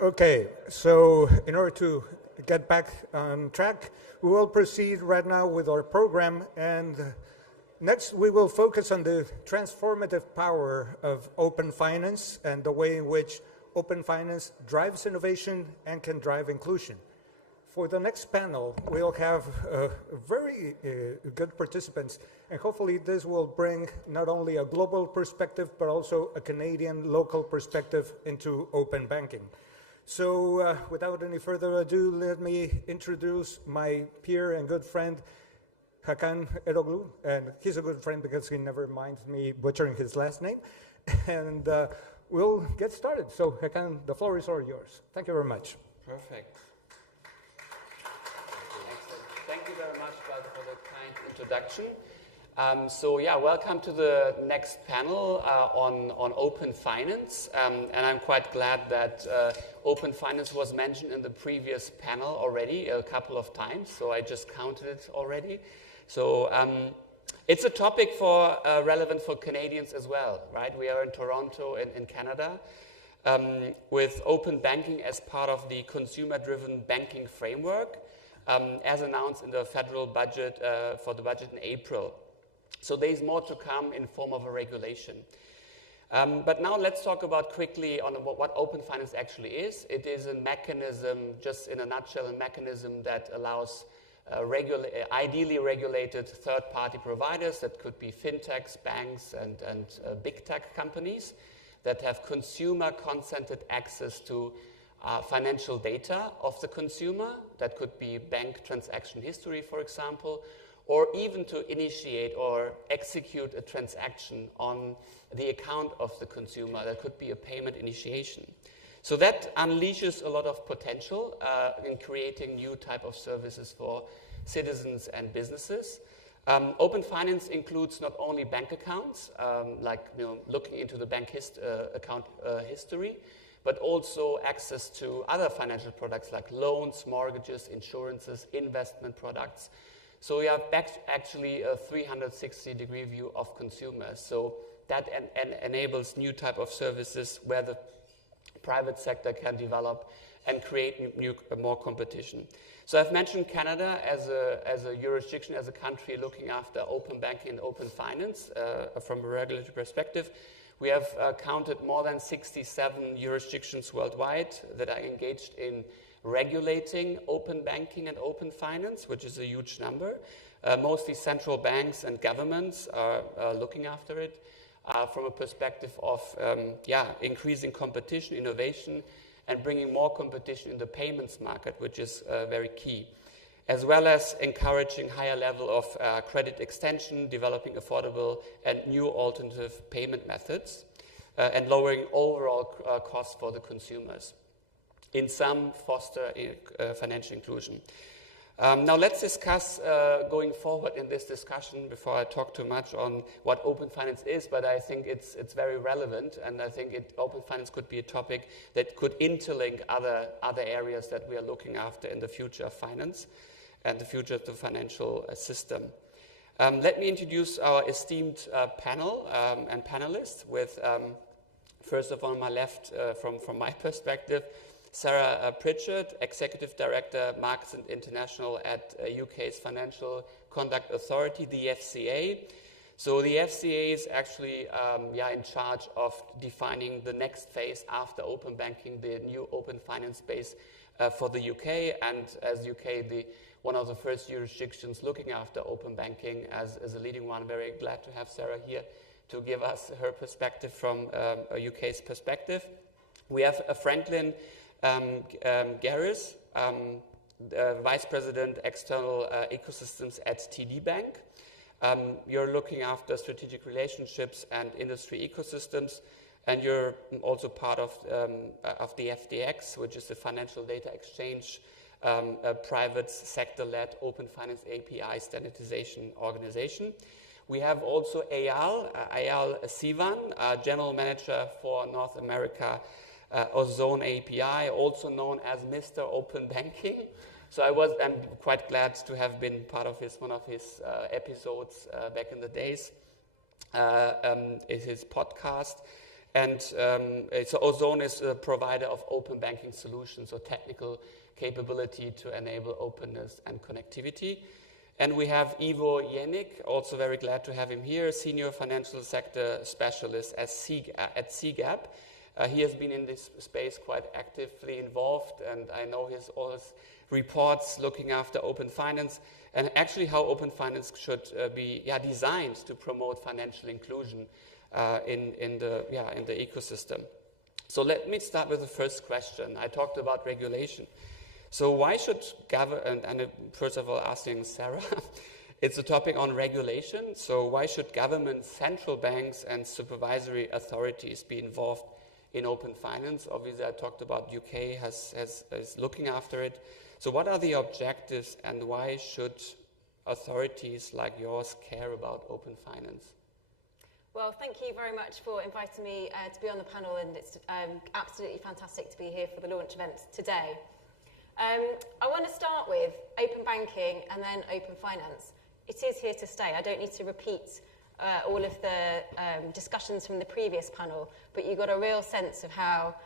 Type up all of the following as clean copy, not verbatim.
Okay, so in order to get back on track, we will proceed right now with our program, and next we will focus on the transformative power of open finance and the way in which open finance drives innovation and can drive inclusion. For the next panel, we'll have very good participants, and hopefully this will bring not only a global perspective, but also a Canadian local perspective into open banking. So without any further ado, let me introduce my peer and good friend, Hakan Eroglu, and he's a good friend because he never minds me butchering his last name, and we'll get started. So Hakan, the floor is all yours. Thank you very much. Perfect. Thank you very much, Bud, for the kind introduction. Welcome to the next panel on open finance. And I'm quite glad that open finance was mentioned in the previous panel already a couple of times. So I just counted it already. So it's a topic relevant for Canadians as well, right? We are in Toronto in Canada with open banking as part of the consumer-driven banking framework. As announced in the federal budget for the budget in April. So there's more to come in form of a regulation. But now let's talk about quickly on what open finance actually is. It is a mechanism, just in a nutshell, a mechanism that allows ideally regulated third-party providers, that could be fintechs, banks, and big tech companies, that have consumer-consented access to financial data of the consumer. That could be bank transaction history, for example, or even to initiate or execute a transaction on the account of the consumer. That could be a payment initiation. So that unleashes a lot of potential in creating new type of services for citizens and businesses. Open finance includes not only bank accounts, looking into the bank account history, but also access to other financial products like loans, mortgages, insurances, investment products. So we have actually a 360-degree view of consumers. So that enables new type of services where the private sector can develop and create more competition. So I've mentioned Canada as a jurisdiction, as a country looking after open banking and open finance from a regulatory perspective. We have counted more than 67 jurisdictions worldwide that are engaged in regulating open banking and open finance, which is a huge number. Mostly central banks and governments are looking after it from a perspective of increasing competition, innovation, and bringing more competition in the payments market, which is very key, as well as encouraging higher level of credit extension, developing affordable and new alternative payment methods, and lowering overall costs for the consumers. In sum, foster financial inclusion. Now let's discuss going forward in this discussion before I talk too much on what open finance is, but I think it's very relevant, and I think open finance could be a topic that could interlink other areas that we are looking after in the future of finance and the future of the financial system. Let me introduce our esteemed panel and panelists with, first of all, on my left, from my perspective, Sarah Pritchard, Executive Director, Markets and International at UK's Financial Conduct Authority, the FCA. So the FCA is actually in charge of defining the next phase after open banking, the new open finance space for the UK, and as UK, one of the first jurisdictions looking after open banking as a leading one. Very glad to have Sarah here to give us her perspective from a UK's perspective. We have Franklin Garrigues, Vice President, External Ecosystems at TD Bank. You're looking after strategic relationships and industry ecosystems, and you're also part of the FDX, which is the Financial Data Exchange, a private sector-led open finance API standardization organization. We have also Eyal Sivan, General Manager for North America, Ozone API, also known as Mr. Open Banking. So I'm quite glad to have been part of one of his episodes back in the days, his podcast. And so Ozone is a provider of open banking solutions or technical capability to enable openness and connectivity. And we have Jenik, also very glad to have him here, Senior Financial Sector Specialist at CGAP. He has been in this space quite actively involved, and I know all his reports looking after open finance and actually how open finance should be designed to promote financial inclusion in the ecosystem. So let me start with the first question. I talked about regulation. So why should government, and first of all asking Sarah, it's a topic on regulation. So why should government, central banks and supervisory authorities be involved in open finance? Obviously I talked about UK is looking after it. So what are the objectives and why should authorities like yours care about open finance? Well, thank you very much for inviting me to be on the panel, and it's absolutely fantastic to be here for the launch event today. I want to start with open banking and then open finance. It is here to stay. I don't need to repeat all of the discussions from the previous panel, but you got a real sense of how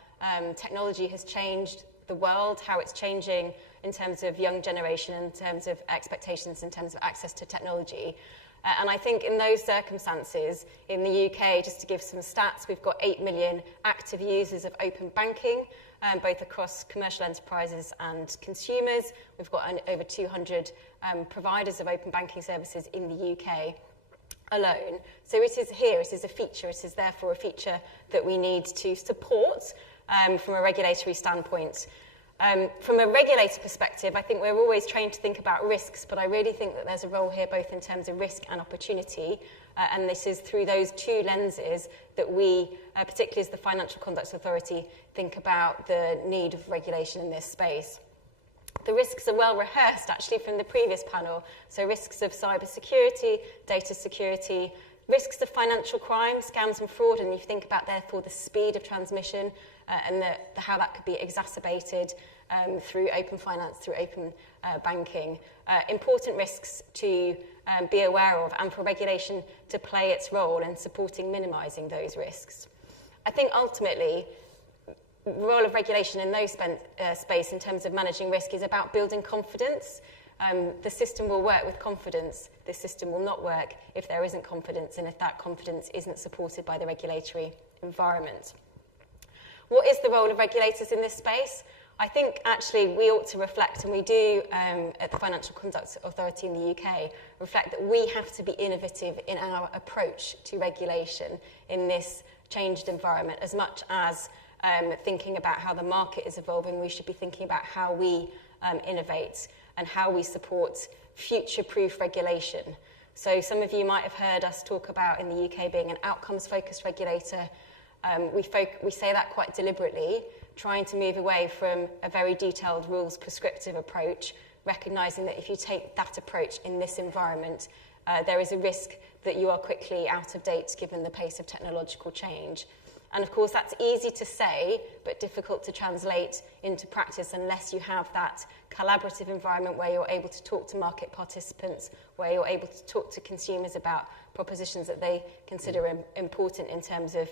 technology has changed the world, how it's changing in terms of young generation, in terms of expectations, in terms of access to technology. And I think in those circumstances, in the UK, just to give some stats, we've got 8 million active users of open banking, both across commercial enterprises and consumers. We've got over 200 providers of open banking services in the UK alone. So it is here, it is a feature, it is therefore a feature that we need to support from a regulatory standpoint. From a regulator perspective, I think we're always trained to think about risks, but I really think that there's a role here both in terms of risk and opportunity, and this is through those two lenses that we, particularly as the Financial Conduct Authority, think about the need of regulation in this space. The risks are well rehearsed actually from the previous panel, so risks of cyber security, data security, risks of financial crime, scams and fraud, and you think about therefore the speed of transmission and how that could be exacerbated through open finance, through open banking. Important risks to be aware of and for regulation to play its role in supporting minimising those risks. I think ultimately the role of regulation in those space in terms of managing risk is about building confidence. The system will work with confidence. The system will not work if there isn't confidence and if that confidence isn't supported by the regulatory environment. What is the role of regulators in this space? I think actually we ought to reflect, and we do at the Financial Conduct Authority in the UK, reflect that we have to be innovative in our approach to regulation in this changed environment. As much as thinking about how the market is evolving, we should be thinking about how we innovate and how we support future-proof regulation. So some of you might have heard us talk about in the UK being an outcomes-focused regulator. We say that quite deliberately, trying to move away from a very detailed rules prescriptive approach, recognising that if you take that approach in this environment, there is a risk that you are quickly out of date given the pace of technological change. And of course that's easy to say, but difficult to translate into practice unless you have that collaborative environment where you're able to talk to market participants, where you're able to talk to consumers about propositions that they consider important in terms of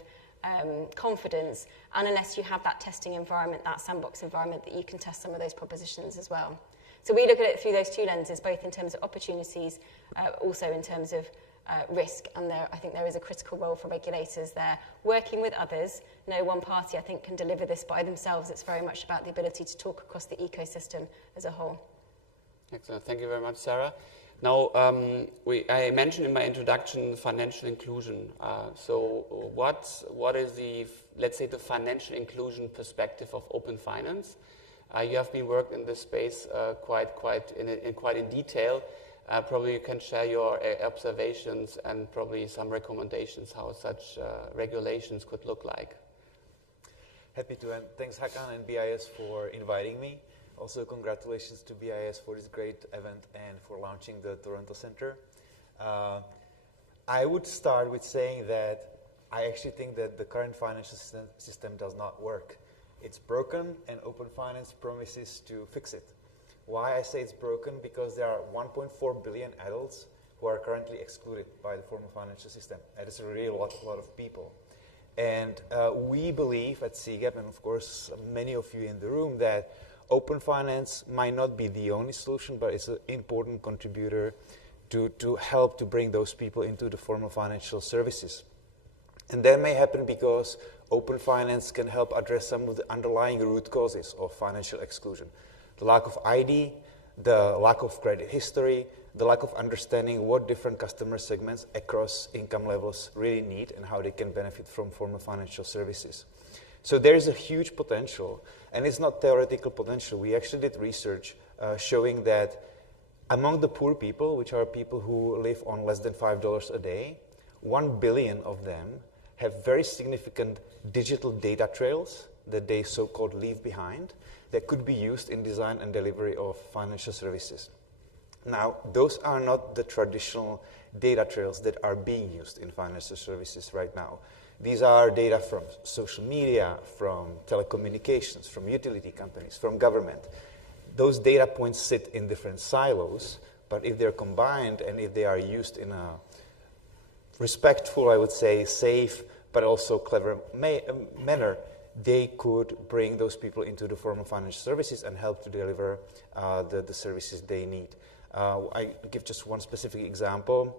confidence, and unless you have that testing environment, that sandbox environment that you can test some of those propositions as well. So we look at it through those two lenses, both in terms of opportunities, also in terms of risk, and I think there is a critical role for regulators there, working with others. No one party, I think, can deliver this by themselves. It's very much about the ability to talk across the ecosystem as a whole. Excellent. Thank you very much, Sarah. Now, I mentioned in my introduction financial inclusion. So what is let's say, the financial inclusion perspective of open finance? You have been working in this space quite in detail. Probably you can share your observations and probably some recommendations how such regulations could look like. Happy to, and thanks Hakan and BIS for inviting me. Also congratulations to BIS for this great event and for launching the Toronto Center. I would start with saying that I actually think that the current financial system does not work. It's broken and open finance promises to fix it. Why I say it's broken? Because there are 1.4 billion adults who are currently excluded by the formal financial system. That is really a lot of people. And we believe at CGAP, and of course many of you in the room, that open finance might not be the only solution, but it's an important contributor to help to bring those people into the formal financial services. And that may happen because open finance can help address some of the underlying root causes of financial exclusion. The lack of ID, the lack of credit history, the lack of understanding what different customer segments across income levels really need and how they can benefit from formal financial services. So there is a huge potential, and it's not theoretical potential. We actually did research showing that among the poor people, which are people who live on less than $5 a day, 1 billion of them have very significant digital data trails that they so-called leave behind that could be used in design and delivery of financial services. Now, those are not the traditional data trails that are being used in financial services right now. These are data from social media, from telecommunications, from utility companies, from government. Those data points sit in different silos, but if they're combined and if they are used in a respectful, I would say, safe, but also clever manner, they could bring those people into the formal financial services and help to deliver the services they need. I give just one specific example,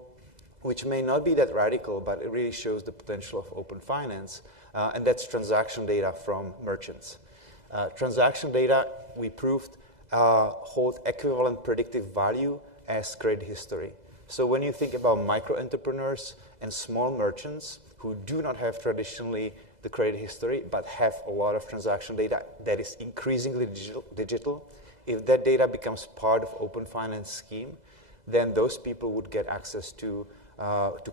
which may not be that radical, but it really shows the potential of open finance, and that's transaction data from merchants. Transaction data, we proved, hold equivalent predictive value as credit history. So when you think about micro entrepreneurs and small merchants who do not have traditionally the credit history, but have a lot of transaction data that is increasingly digital, if that data becomes part of open finance scheme, then those people would get access to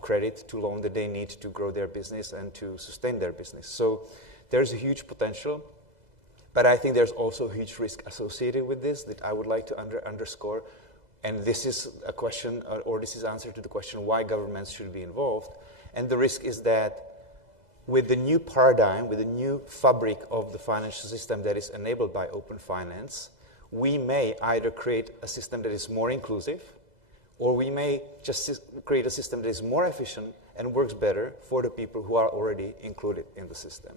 credit, to loan that they need to grow their business and to sustain their business. So there's a huge potential, but I think there's also a huge risk associated with this that I would like to underscore. And this is a question, or this is answer to the question why governments should be involved. And the risk is that with the new paradigm, with the new fabric of the financial system that is enabled by open finance, we may either create a system that is more inclusive, or we may just create a system that is more efficient and works better for the people who are already included in the system.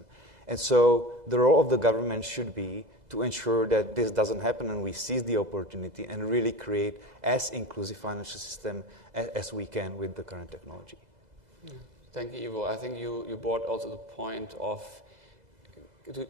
And so the role of the government should be to ensure that this doesn't happen and we seize the opportunity and really create as inclusive financial system as we can with the current technology. Thank you, Ivo. I think you brought also the point of,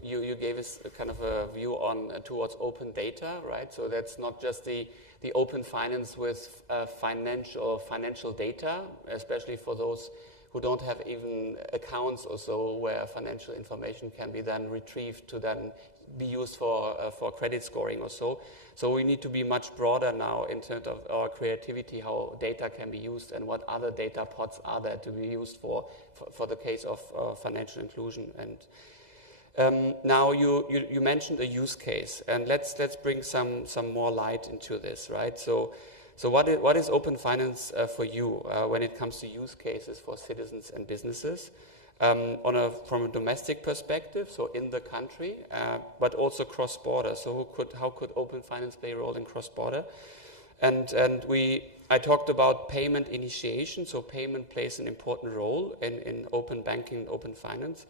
you gave us a kind of a view on towards open data, right? So that's not just the open finance with financial data, especially for those who don't have even accounts or so, where financial information can be then retrieved to then be used for credit scoring or so. So we need to be much broader now in terms of our creativity, how data can be used and what other data pods are there to be used for the case of financial inclusion. And now you mentioned a use case, and let's bring some more light into this, right? So what is open finance for you when it comes to use cases for citizens and businesses? From a domestic perspective, so in the country, but also cross-border. So how could open finance play a role in cross-border? And I talked about payment initiation. So payment plays an important role in open banking, open finance.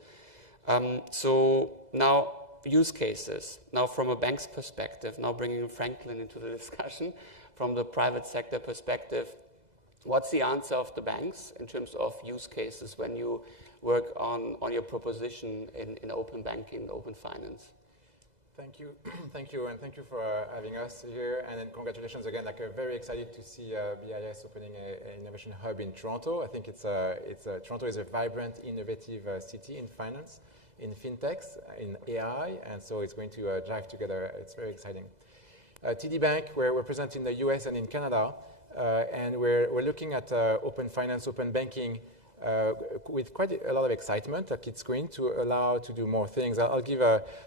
So now use cases. Now from a bank's perspective, now bringing Franklin into the discussion, from the private sector perspective, what's the answer of the banks in terms of use cases when you work on your proposition in open banking, open finance? Thank you, and thank you for having us here, and then congratulations again. Like, very excited to see BIS opening an innovation hub in Toronto. I think Toronto is a vibrant, innovative city in finance, in fintechs, in AI, and so it's going to drive together. It's very exciting. TD Bank, we're present in the US and in Canada, and we're looking at open finance, open banking, with quite a lot of excitement. Like, it's going to allow to do more things. I'll give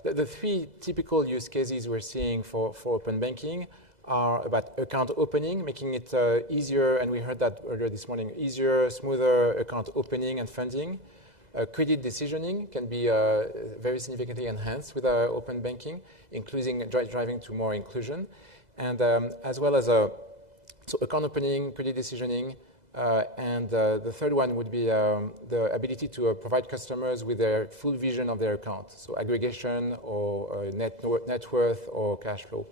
the three typical use cases we're seeing for open banking are about account opening, making it easier, and we heard that earlier this morning, easier, smoother account opening and funding. Credit decisioning can be very significantly enhanced with open banking, including driving to more inclusion. And as well as so account opening, credit decisioning, And the third one would be the ability to provide customers with their full vision of their account, so aggregation or net worth or cash flow.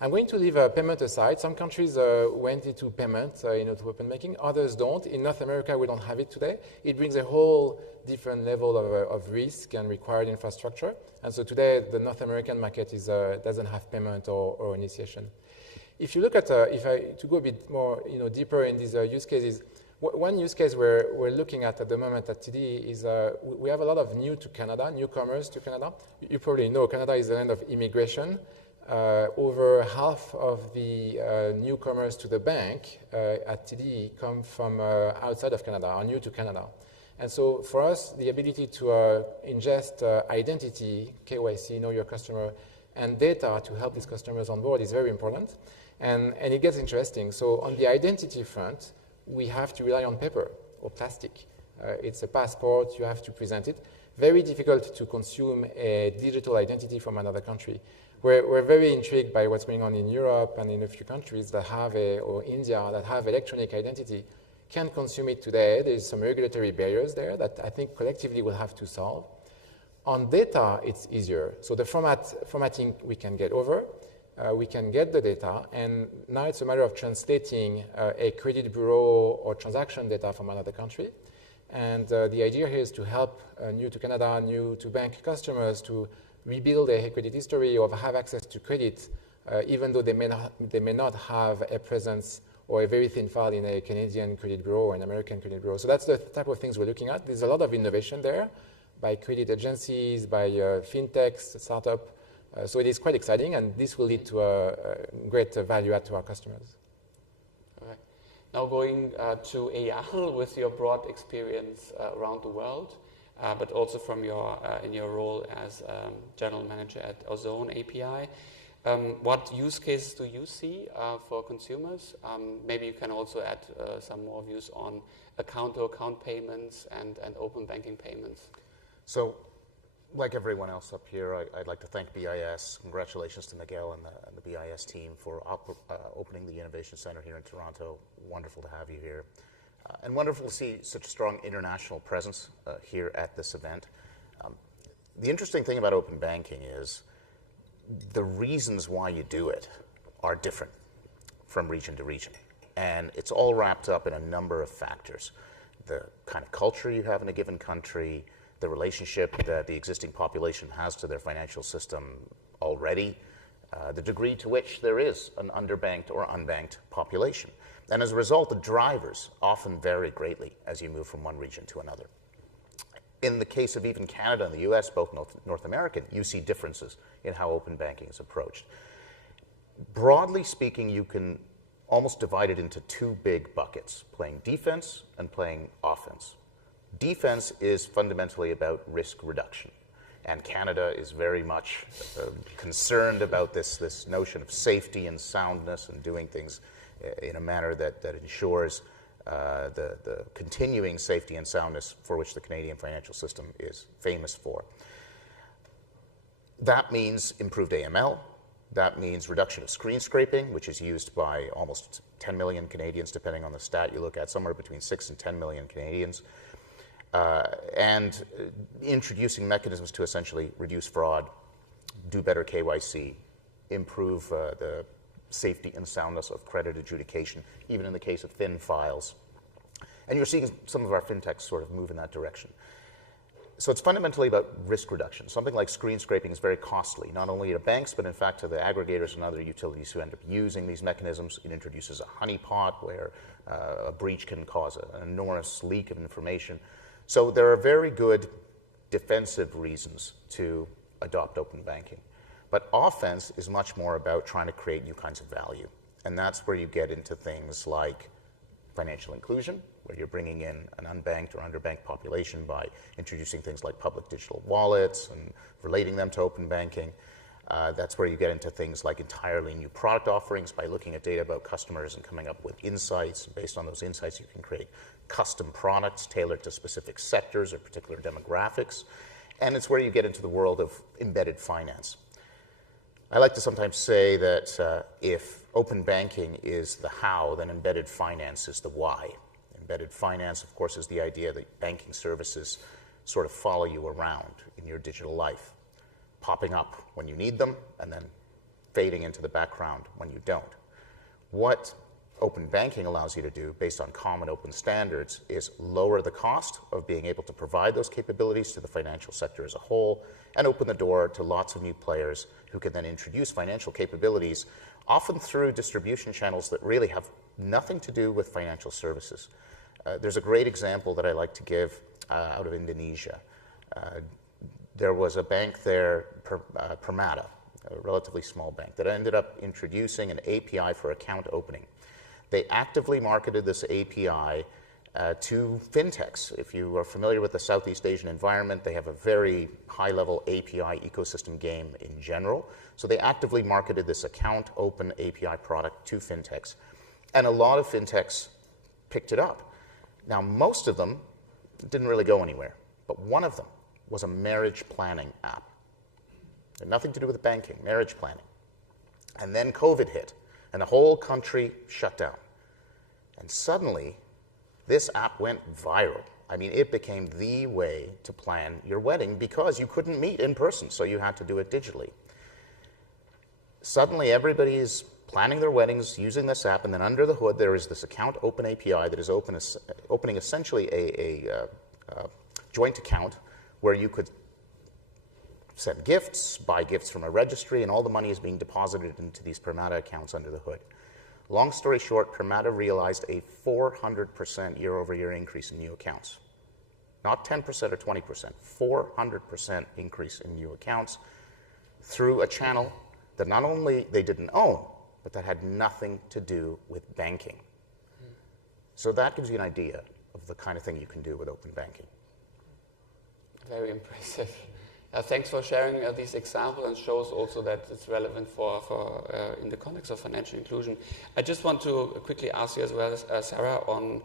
I'm going to leave payment aside. Some countries went into payment, to open banking. Others don't. In North America, we don't have it today. It brings a whole different level of risk and required infrastructure. And so today, the North American market doesn't have payment or initiation. If you look at, to go a bit more, deeper in these use cases, one use case we're looking at the moment at TD is we have a lot of newcomers to Canada. You probably know Canada is the land of immigration. Over half of the newcomers to the bank at TD come from outside of Canada, are new to Canada. And so for us, the ability to ingest identity, KYC, know your customer, and data to help these customers on board is very important. And it gets interesting. So on the identity front, we have to rely on paper or plastic. It's a passport, you have to present it. Very difficult to consume a digital identity from another country. We're very intrigued by what's going on in Europe and in a few countries that have or India that have electronic identity. Can't consume it today. There's some regulatory barriers there that I think collectively we'll have to solve. On data, it's easier. So the formatting we can get over. We can get the data, and now it's a matter of translating a credit bureau or transaction data from another country. And the idea here is to help new to Canada, new to bank customers to rebuild a credit history or have access to credit, even though they may not have a presence or a very thin file in a Canadian credit bureau or an American credit bureau. So that's the type of things we're looking at. There's a lot of innovation there by credit agencies, by fintechs, startup. So it is quite exciting, and this will lead to a great value add to our customers. All right. Now going to Eyal with your broad experience around the world, but also from in your role as General Manager at Ozone API. What use cases do you see for consumers? Maybe you can also add some more views on account-to-account payments and open banking payments. So, like everyone else up here, I'd like to thank BIS. Congratulations to Miguel and the BIS team for opening the Innovation Center here in Toronto. Wonderful to have you here. And wonderful to see such a strong international presence here at this event. The interesting thing about open banking is the reasons why you do it are different from region to region. And it's all wrapped up in a number of factors. The kind of culture you have in a given country, the relationship that the existing population has to their financial system already, the degree to which there is an underbanked or unbanked population. And as a result, the drivers often vary greatly as you move from one region to another. In the case of even Canada and the US, both North American, you see differences in how open banking is approached. Broadly speaking, you can almost divide it into two big buckets, playing defense and playing offense. Defense is fundamentally about risk reduction, and Canada is very much concerned about this notion of safety and soundness and doing things in a manner that ensures the continuing safety and soundness for which the Canadian financial system is famous for. That means improved AML. That means reduction of screen scraping, which is used by almost 10 million Canadians, depending on the stat you look at, somewhere between 6 and 10 million Canadians. And introducing mechanisms to essentially reduce fraud, do better KYC, improve the safety and soundness of credit adjudication, even in the case of thin files. And you're seeing some of our fintechs sort of move in that direction. So it's fundamentally about risk reduction. Something like screen scraping is very costly, not only to banks, but in fact to the aggregators and other utilities who end up using these mechanisms. It introduces a honeypot where a breach can cause an enormous leak of information. So there are very good defensive reasons to adopt open banking. But offense is much more about trying to create new kinds of value. And that's where you get into things like financial inclusion, where you're bringing in an unbanked or underbanked population by introducing things like public digital wallets and relating them to open banking. That's where you get into things like entirely new product offerings by looking at data about customers and coming up with insights. Based on those insights, you can create custom products tailored to specific sectors or particular demographics. And it's where you get into the world of embedded finance. I like to sometimes say that if open banking is the how, then embedded finance is the why. Embedded finance, of course, is the idea that banking services sort of follow you around in your digital life, popping up when you need them and then fading into the background when you don't. What open banking allows you to do, based on common open standards, is lower the cost of being able to provide those capabilities to the financial sector as a whole and open the door to lots of new players who can then introduce financial capabilities, often through distribution channels that really have nothing to do with financial services. There's a great example that I like to give out of Indonesia. There was a bank there, Permata, a relatively small bank, that ended up introducing an API for account opening. They actively marketed this API to fintechs. If you are familiar with the Southeast Asian environment, they have a very high-level API ecosystem game in general. So they actively marketed this account open API product to fintechs. And a lot of fintechs picked it up. Now, most of them didn't really go anywhere, but one of them was a marriage planning app. It had nothing to do with banking, marriage planning. And then COVID hit, and the whole country shut down. And suddenly, this app went viral. I mean, it became the way to plan your wedding because you couldn't meet in person, so you had to do it digitally. Suddenly, everybody is planning their weddings using this app, and then under the hood, there is this account open API that is opening essentially a joint account where you could send gifts, buy gifts from a registry, and all the money is being deposited into these Permata accounts under the hood. Long story short, Permata realized a 400% year-over-year increase in new accounts. Not 10% or 20%, 400% increase in new accounts through a channel that not only they didn't own, but that had nothing to do with banking. So that gives you an idea of the kind of thing you can do with open banking. Very impressive. Thanks for sharing these examples, and shows also that it's relevant for in the context of financial inclusion. I just want to quickly ask you as well, Sarah, on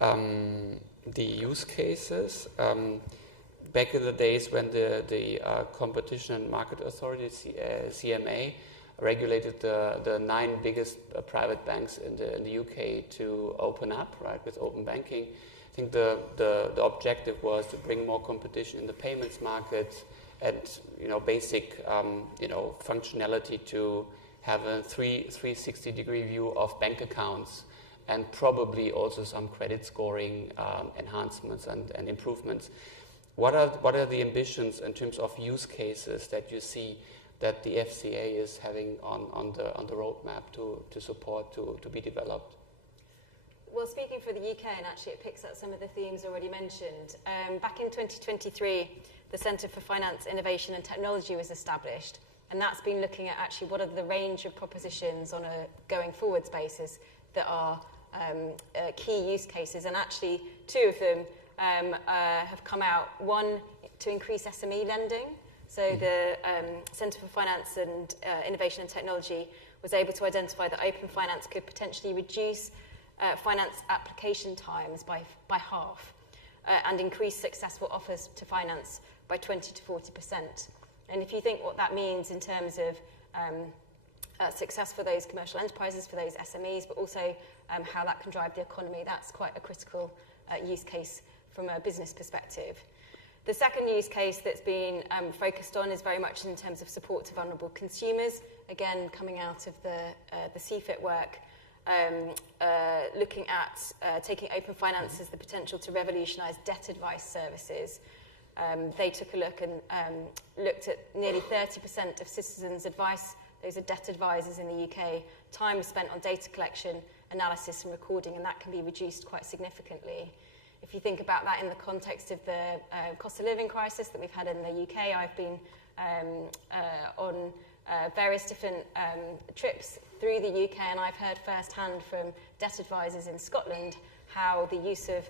the use cases. Back in the days when the Competition and Market Authority, CMA, regulated the 9 biggest private banks in the UK to open up, right, with open banking. I think the objective was to bring more competition in the payments market, and basic functionality to have a 360-degree view of bank accounts, and probably also some credit scoring enhancements and improvements. What are the ambitions in terms of use cases that you see that the FCA is having on the roadmap to support to be developed? Well, speaking for the UK, and actually it picks up some of the themes already mentioned, back in 2023, the Centre for Finance, Innovation and Technology was established, and that's been looking at actually what are the range of propositions on a going forwards basis that are key use cases, and actually 2 of them have come out. One, to increase SME lending. So the Centre for Finance and Innovation and Technology was able to identify that open finance could potentially reduce finance application times by half and increase successful offers to finance by 20 to 40%. And if you think what that means in terms of success for those commercial enterprises, for those SMEs, but also how that can drive the economy, that's quite a critical use case from a business perspective. The second use case that's been focused on is very much in terms of support to vulnerable consumers, again coming out of the CFIT work, looking at taking open finance as the potential to revolutionise debt advice services. They took a look and looked at nearly 30% of citizens' advice, those are debt advisors in the UK, time was spent on data collection, analysis and recording, and that can be reduced quite significantly. If you think about that in the context of the cost of living crisis that we've had in the UK, I've been on various different trips through the UK, and I've heard firsthand from debt advisors in Scotland how the use of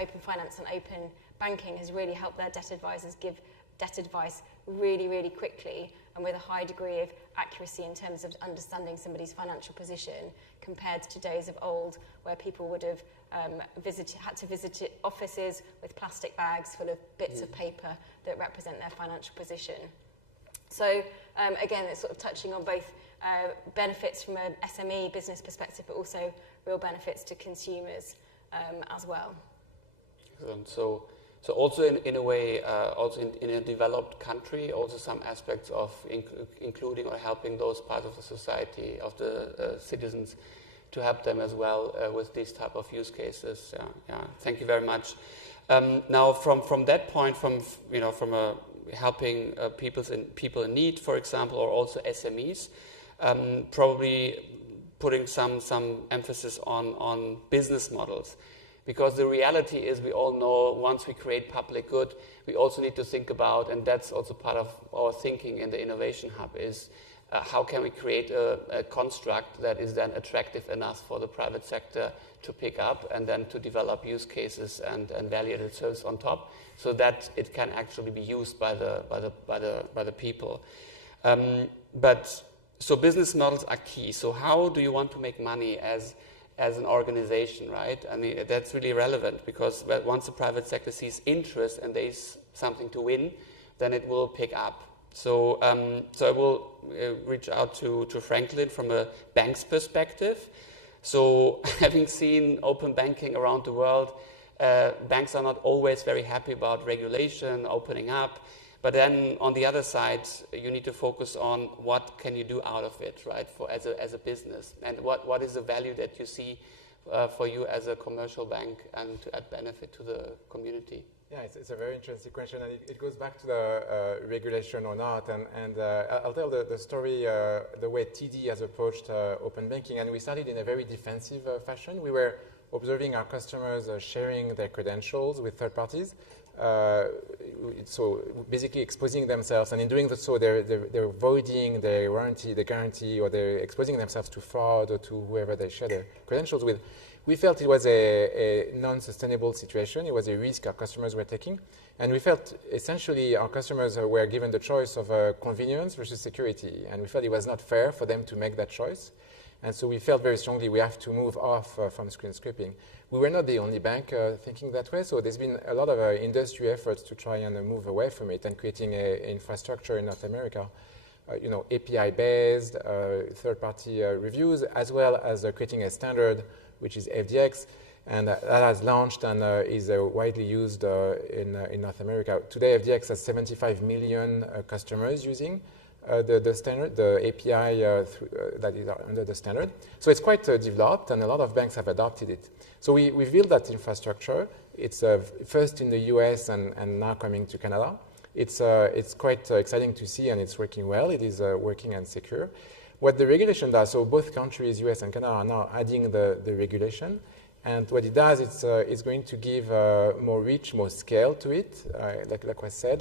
open finance and open banking has really helped their debt advisors give debt advice really, really quickly and with a high degree of accuracy in terms of understanding somebody's financial position, compared to days of old where people would have had to visit offices with plastic bags full of bits of paper that represent their financial position. So again, it's sort of touching on both benefits from an SME business perspective, but also real benefits to consumers. as well. Excellent. So also in a way, also in a developed country, also some aspects of including or helping those parts of the society, of the citizens, to help them as well with these type of use cases. Yeah. Thank you very much. Now, from that point, from helping people in need, for example, or also SMEs, probably putting some emphasis on business models. Because the reality is, we all know, once we create public good, we also need to think about, and that's also part of our thinking in the Innovation Hub, is how can we create a construct that is then attractive enough for the private sector to pick up and then to develop use cases and value-added service on top, so that it can actually be used by the people. So business models are key. So how do you want to make money as an organization, right? I mean, that's really relevant, because once the private sector sees interest and there's something to win, then it will pick up. So I will reach out to Franklin from a bank's perspective. So having seen open banking around the world, banks are not always very happy about regulation, opening up. But then on the other side, you need to focus on what can you do out of it, right, as a business, and what is the value that you see for you as a commercial bank and to add benefit to the community. Yeah, it's a very interesting question, and it goes back to the regulation or not. And I'll tell the story, the way TD has approached open banking, and we started in a very defensive fashion. We were observing our customers sharing their credentials with third parties. So basically exposing themselves, and in doing so, they're voiding their guarantee, or they're exposing themselves to fraud or to whoever they share their credentials with. We felt it was a non-sustainable situation. It was a risk our customers were taking, and we felt essentially our customers were given the choice of convenience versus security, and we felt it was not fair for them to make that choice. And so we felt very strongly we have to move off from screen scraping. We were not the only bank thinking that way, so there's been a lot of industry efforts to try and move away from it and creating an infrastructure in North America, API-based, third-party reviews, as well as creating a standard, which is FDX, and that has launched and is widely used in North America. Today, FDX has 75 million customers using the standard, the API that is under the standard. So it's quite developed, and a lot of banks have adopted it. So we've built that infrastructure. It's first in the US and now coming to Canada. It's quite exciting to see, and it's working well. It is working and secure. What the regulation does, so both countries, US and Canada, are now adding the regulation. And what it does, it's going to give more reach, more scale to it. Like I said,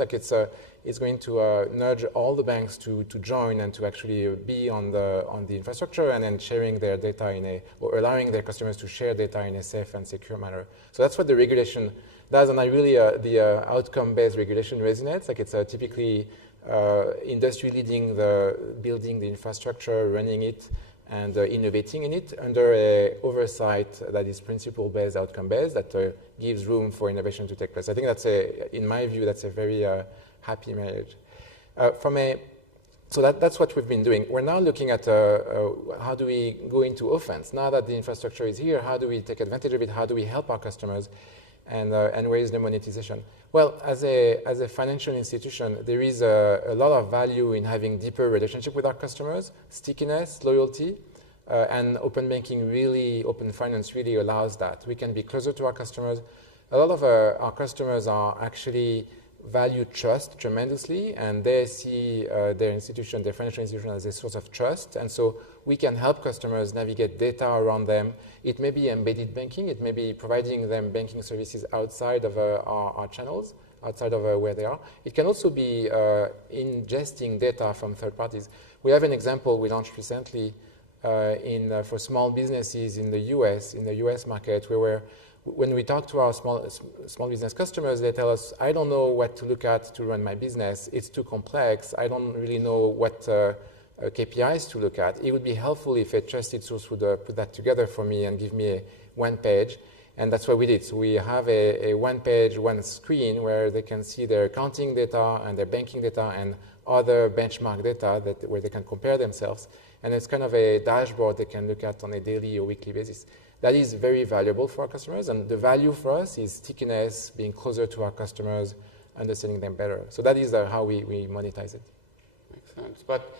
it's going to nudge all the banks to join and to actually be on the infrastructure, and then sharing their data or allowing their customers to share data in a safe and secure manner. So that's what the regulation does, and the outcome-based regulation resonates. Like it's typically industry leading building the infrastructure, running it, and innovating in it under an oversight that is principle-based, outcome-based, that gives room for innovation to take place. I think in my view, that's a very happy marriage. So that's what we've been doing. We're now looking at how do we go into offense. Now that the infrastructure is here, how do we take advantage of it? How do we help our customers? And where is the monetization? Well, as a financial institution, there is a lot of value in having deeper relationship with our customers, stickiness, loyalty, and open banking open finance really allows that. We can be closer to our customers. A lot of our customers are actually value trust tremendously, and they see their financial institution as a source of trust, and so we can help customers navigate data around them. It may be embedded banking, it may be providing them banking services outside of our channels, outside of where they are. It can also be ingesting data from third parties. We have an example we launched recently for small businesses in the US market, where when we talk to our small business customers, they tell us, I don't know what to look at to run my business. It's too complex. I don't really know what KPIs to look at. It would be helpful if a trusted source would put that together for me and give me a one page. And that's what we did. So we have a one page, one screen where they can see their accounting data and their banking data and other benchmark data where they can compare themselves. And it's kind of a dashboard they can look at on a daily or weekly basis. That is very valuable for our customers, and the value for us is stickiness, being closer to our customers, understanding them better. So that is how we monetize it. Makes sense. But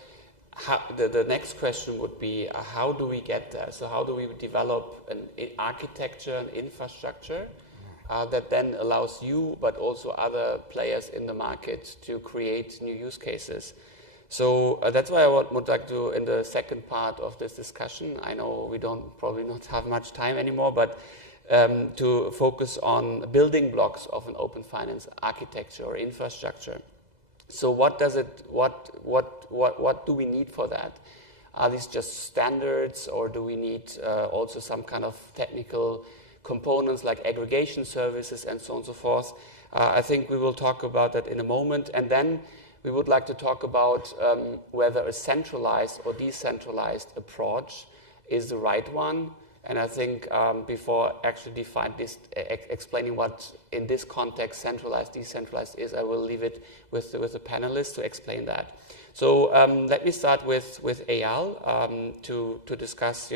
the next question would be, how do we get there? So how do we develop an architecture, an infrastructure that then allows you, but also other players in the market to create new use cases? So that's why I would like to, in the second part of this discussion, I know we don't probably not have much time anymore, but to focus on building blocks of an open finance architecture or infrastructure. So what do we need for that? Are these just standards, or do we need also some kind of technical components like aggregation services and so on and so forth? I think we will talk about that in a moment. And then we would like to talk about whether a centralized or decentralized approach is the right one. And I think before actually explaining what in this context centralized, decentralized is, I will leave it with the panelists to explain that. So let me start with Eyal to discuss,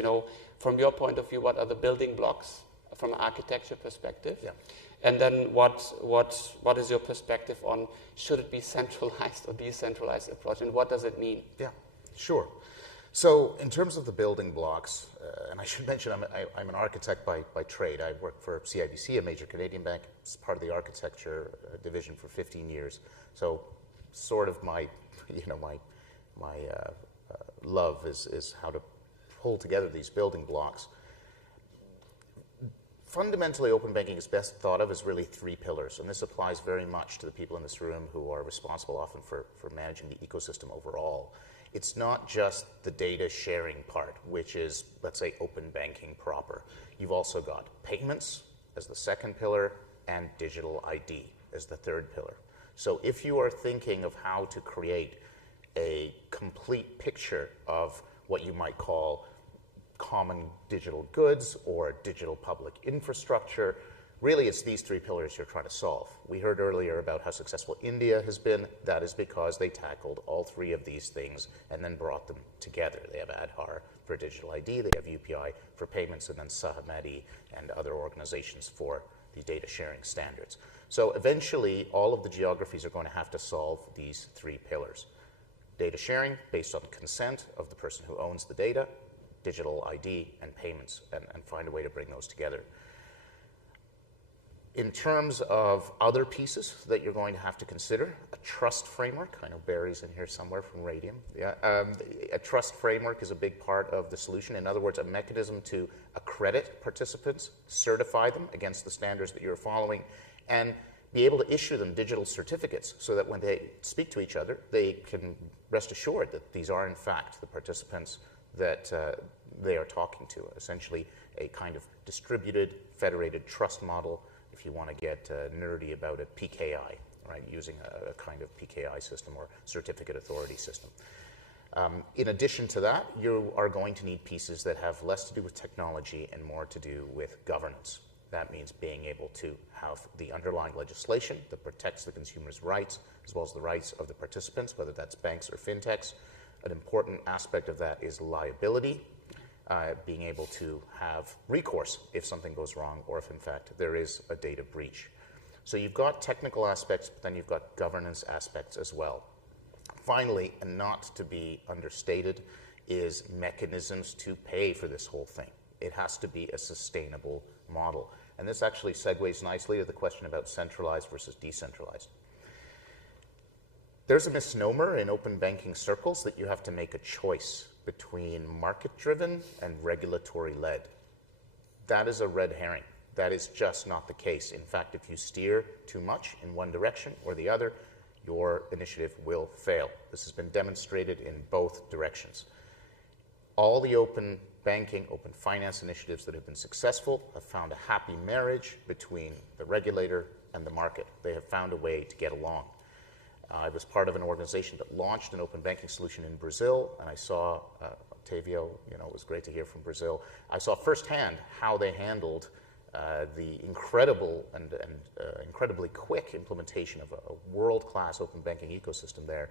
from your point of view, what are the building blocks from an architecture perspective? Yeah. And then what is your perspective on should it be centralized or decentralized approach, and what does it mean? Yeah, sure. So in terms of the building blocks, and I should mention I'm an architect by trade. I worked for CIBC, a major Canadian bank, as part of the architecture division for 15 years. So sort of my love is how to pull together these building blocks. Fundamentally, open banking is best thought of as really three pillars, and this applies very much to the people in this room who are responsible often for managing the ecosystem overall. It's not just the data sharing part, which is, let's say, open banking proper. You've also got payments as the second pillar and digital ID as the third pillar. So if you are thinking of how to create a complete picture of what you might call common digital goods or digital public infrastructure, really it's these three pillars you're trying to solve. We heard earlier about how successful India has been. That is because they tackled all three of these things and then brought them together. They have Aadhaar for digital ID, they have UPI for payments, and then Sahamati and other organizations for the data sharing standards. So eventually all of the geographies are going to have to solve these three pillars. Data sharing based on consent of the person who owns the data, digital ID, and payments, and find a way to bring those together. In terms of other pieces that you're going to have to consider, a trust framework. I know Barry's in here somewhere from Radium. Yeah, a trust framework is a big part of the solution. In other words, a mechanism to accredit participants, certify them against the standards that you're following, and be able to issue them digital certificates so that when they speak to each other, they can rest assured that these are in fact the participants that they are talking to. Essentially a kind of distributed, federated trust model, if you want to get nerdy about it, PKI, right, using a kind of PKI system or certificate authority system. In addition to that, you are going to need pieces that have less to do with technology and more to do with governance. That means being able to have the underlying legislation that protects the consumer's rights as well as the rights of the participants, whether that's banks or fintechs. An important aspect of that is liability, being able to have recourse if something goes wrong or if in fact there is a data breach. So you've got technical aspects, but then you've got governance aspects as well. Finally, and not to be understated, is mechanisms to pay for this whole thing. It has to be a sustainable model. And this actually segues nicely to the question about centralized versus decentralized. There's a misnomer in open banking circles that you have to make a choice between market-driven and regulatory-led. That is a red herring. That is just not the case. In fact, if you steer too much in one direction or the other, your initiative will fail. This has been demonstrated in both directions. All the open banking, open finance initiatives that have been successful have found a happy marriage between the regulator and the market. They have found a way to get along. I was part of an organization that launched an open banking solution in Brazil, and I saw, Tavio, it was great to hear from Brazil. I saw firsthand how they handled the incredible and incredibly quick implementation of a world-class open banking ecosystem there.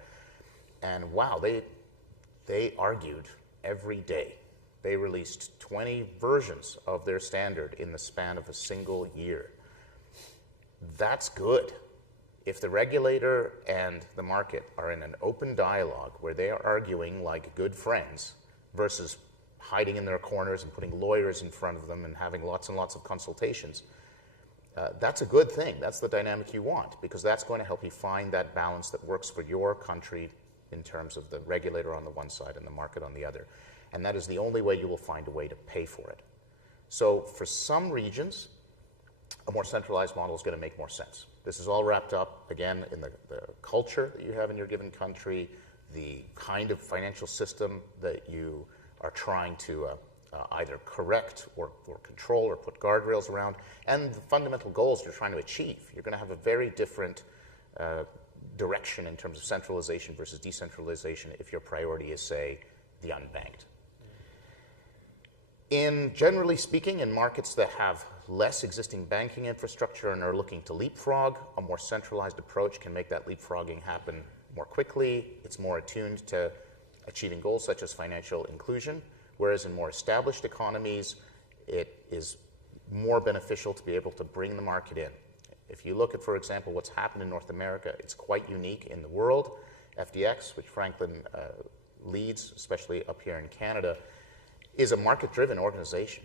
And wow, they argued every day They released 20 versions of their standard in the span of a single year. That's good. If the regulator and the market are in an open dialogue where they are arguing like good friends versus hiding in their corners and putting lawyers in front of them and having lots and lots of consultations, that's a good thing. That's the dynamic you want, because that's going to help you find that balance that works for your country in terms of the regulator on the one side and the market on the other. And that is the only way you will find a way to pay for it. So for some regions, a more centralized model is going to make more sense. This is all wrapped up, again, in the culture that you have in your given country, the kind of financial system that you are trying to either correct or control or put guardrails around, and the fundamental goals you're trying to achieve. You're going to have a very different direction in terms of centralization versus decentralization if your priority is, say, the unbanked. Generally speaking, in markets that have less existing banking infrastructure and are looking to leapfrog, a more centralized approach can make that leapfrogging happen more quickly. It's more attuned to achieving goals such as financial inclusion, whereas in more established economies, it is more beneficial to be able to bring the market in. If you look at, for example, what's happened in North America, it's quite unique in the world. FDX, which Franklin leads, especially up here in Canada, is a market-driven organization.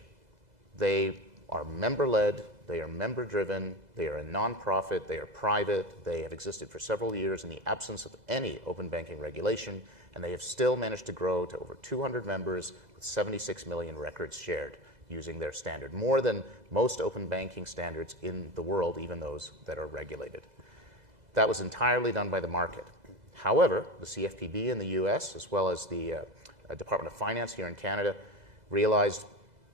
They are member-led, they are member-driven, they are a non-profit, they are private, they have existed for several years in the absence of any open banking regulation, and they have still managed to grow to over 200 members with 76 million records shared using their standard, more than most open banking standards in the world, even those that are regulated. That was entirely done by the market. However, the CFPB in the US, as well as the Department of Finance here in Canada, realized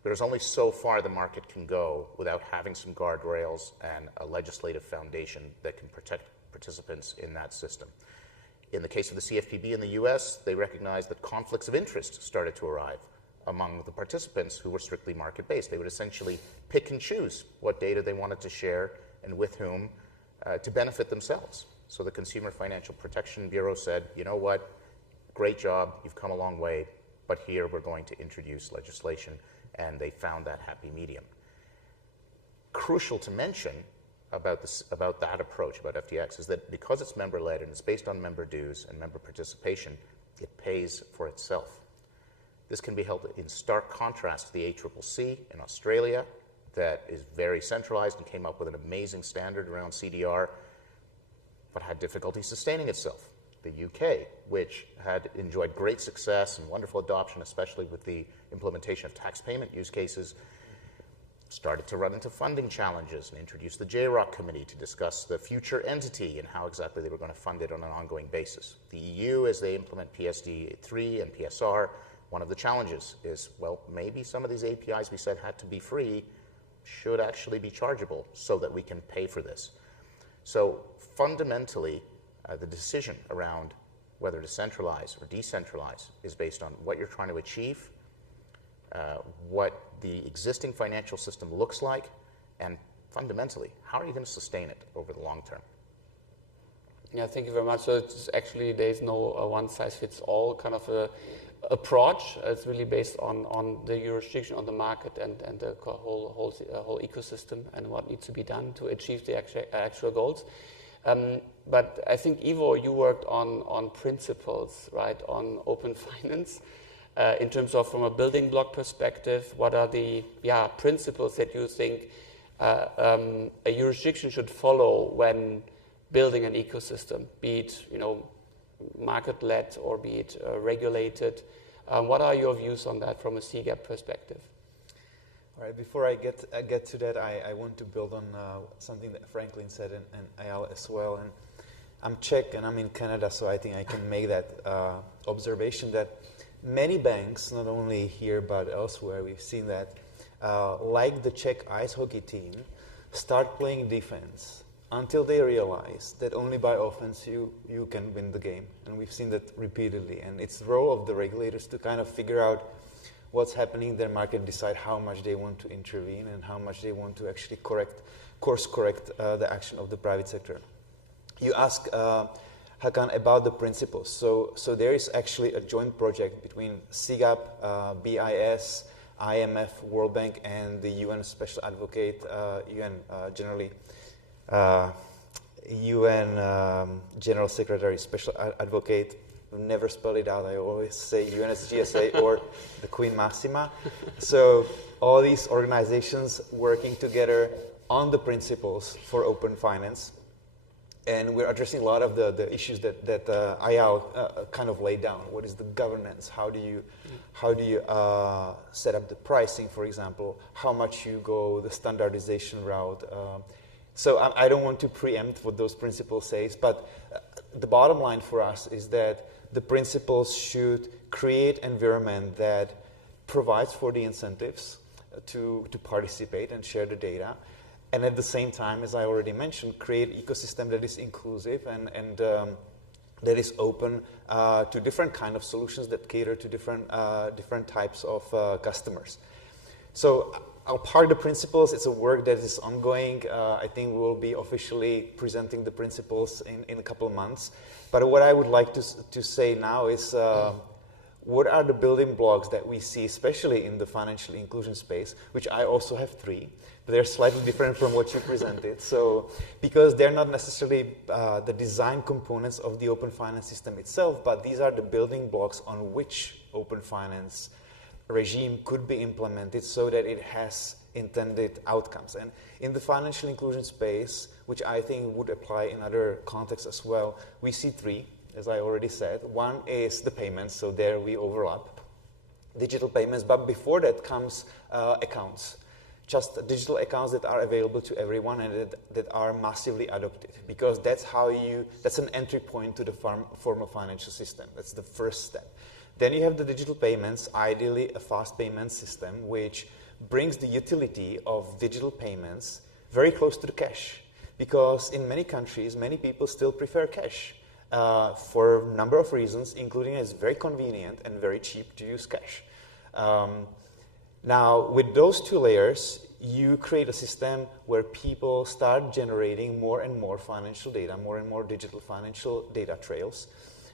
there's only so far the market can go without having some guardrails and a legislative foundation that can protect participants in that system. In the case of the CFPB in the US, they recognized that conflicts of interest started to arrive among the participants who were strictly market-based. They would essentially pick and choose what data they wanted to share and with whom to benefit themselves. So the Consumer Financial Protection Bureau said, you know what, great job, you've come a long way, but here we're going to introduce legislation, and they found that happy medium. Crucial to mention about that approach, about FTX, is that because it's member-led and it's based on member dues and member participation, it pays for itself. This can be held in stark contrast to the ACCC in Australia that is very centralized and came up with an amazing standard around CDR, but had difficulty sustaining itself. The UK, which had enjoyed great success and wonderful adoption, especially with the implementation of tax payment use cases, started to run into funding challenges and introduced the JROC committee to discuss the future entity and how exactly they were going to fund it on an ongoing basis. The EU, as they implement PSD3 and PSR, one of the challenges is, well, maybe some of these APIs we said had to be free should actually be chargeable so that we can pay for this. So fundamentally, the decision around whether to centralize or decentralize is based on what you're trying to achieve, what the existing financial system looks like, and fundamentally, how are you going to sustain it over the long term? Yeah, thank you very much. So it's actually, there's no one-size-fits-all kind of approach. It's really based on the jurisdiction, on the market, and the whole ecosystem and what needs to be done to achieve the actual goals. But I think, Ivo, you worked on principles, right, on open finance. In terms of from a building block perspective, what are the principles that you think a jurisdiction should follow when building an ecosystem, be it market-led or be it regulated? What are your views on that from a CGAP perspective? All right, before I get to that, I want to build on something that Franklin said and Eyal as well. And I'm Czech and I'm in Canada, so I think I can make that observation that many banks, not only here but elsewhere, we've seen that, like the Czech ice hockey team, start playing defense until they realize that only by offense you can win the game. And we've seen that repeatedly. And it's the role of the regulators to kind of figure out what's happening in their market, decide how much they want to intervene and how much they want to actually course correct the action of the private sector. You ask Hakan, about the principles. So there is actually a joint project between CGAP, BIS, IMF, World Bank, and the UN Special Advocate, UN General Secretary Special Advocate. Never spell it out. I always say UNSGSA or the Queen Maxima. So all these organizations working together on the principles for open finance. And we're addressing a lot of the issues that Eyal kind of laid down. What is the governance? How do you set up the pricing, for example? How much you go the standardization route? So I don't want to preempt what those principles say, but the bottom line for us is that the principles should create an environment that provides for the incentives to participate and share the data. And at the same time, as I already mentioned, create an ecosystem that is inclusive and that is open to different kind of solutions that cater to different types of customers. So I'll park the principles. It's a work that is ongoing. I think we will be officially presenting the principles in a couple of months. But what I would like to say now is what are the building blocks that we see, especially in the financial inclusion space, which I also have 3. They're slightly different from what you presented. So, because they're not necessarily the design components of the open finance system itself, but these are the building blocks on which open finance regime could be implemented so that it has intended outcomes. And in the financial inclusion space, which I think would apply in other contexts as well, we see 3, as I already said. One is the payments, so there we overlap. Digital payments, but before that comes accounts. Just digital accounts that are available to everyone and that are massively adopted, because that's an entry point to the formal financial system. That's the first step. Then you have the digital payments, ideally a fast payment system, which brings the utility of digital payments very close to the cash, because in many countries, many people still prefer cash for a number of reasons, including it's very convenient and very cheap to use cash. Now, with those 2 layers, you create a system where people start generating more and more financial data, more and more digital financial data trails.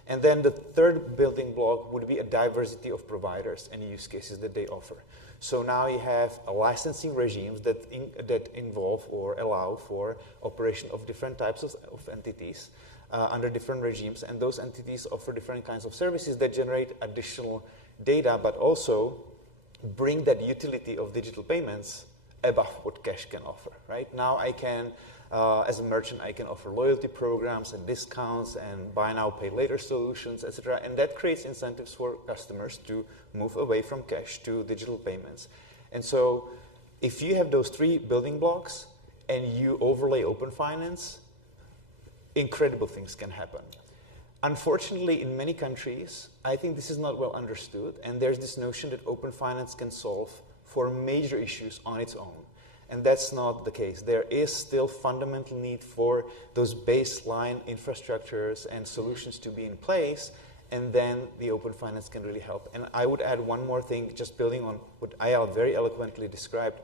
And then the third building block would be a diversity of providers and use cases that they offer. So now you have licensing regimes that involve or allow for operation of different types of entities under different regimes, and those entities offer different kinds of services that generate additional data, but also bring that utility of digital payments above what cash can offer, right? Now I can, as a merchant, I can offer loyalty programs and discounts and buy now, pay later solutions, etc. And that creates incentives for customers to move away from cash to digital payments. And so if you have those 3 building blocks and you overlay open finance, incredible things can happen. Unfortunately, in many countries, I think this is not well understood, and there's this notion that open finance can solve for major issues on its own. And that's not the case. There is still fundamental need for those baseline infrastructures and solutions to be in place, and then the open finance can really help. And I would add one more thing, just building on what Eyal very eloquently described,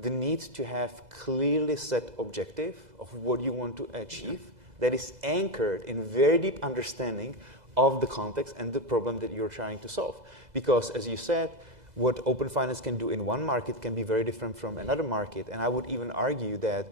the need to have clearly set objective of what you want to achieve that is anchored in very deep understanding of the context and the problem that you're trying to solve. Because, as you said, what open finance can do in one market can be very different from another market. And I would even argue that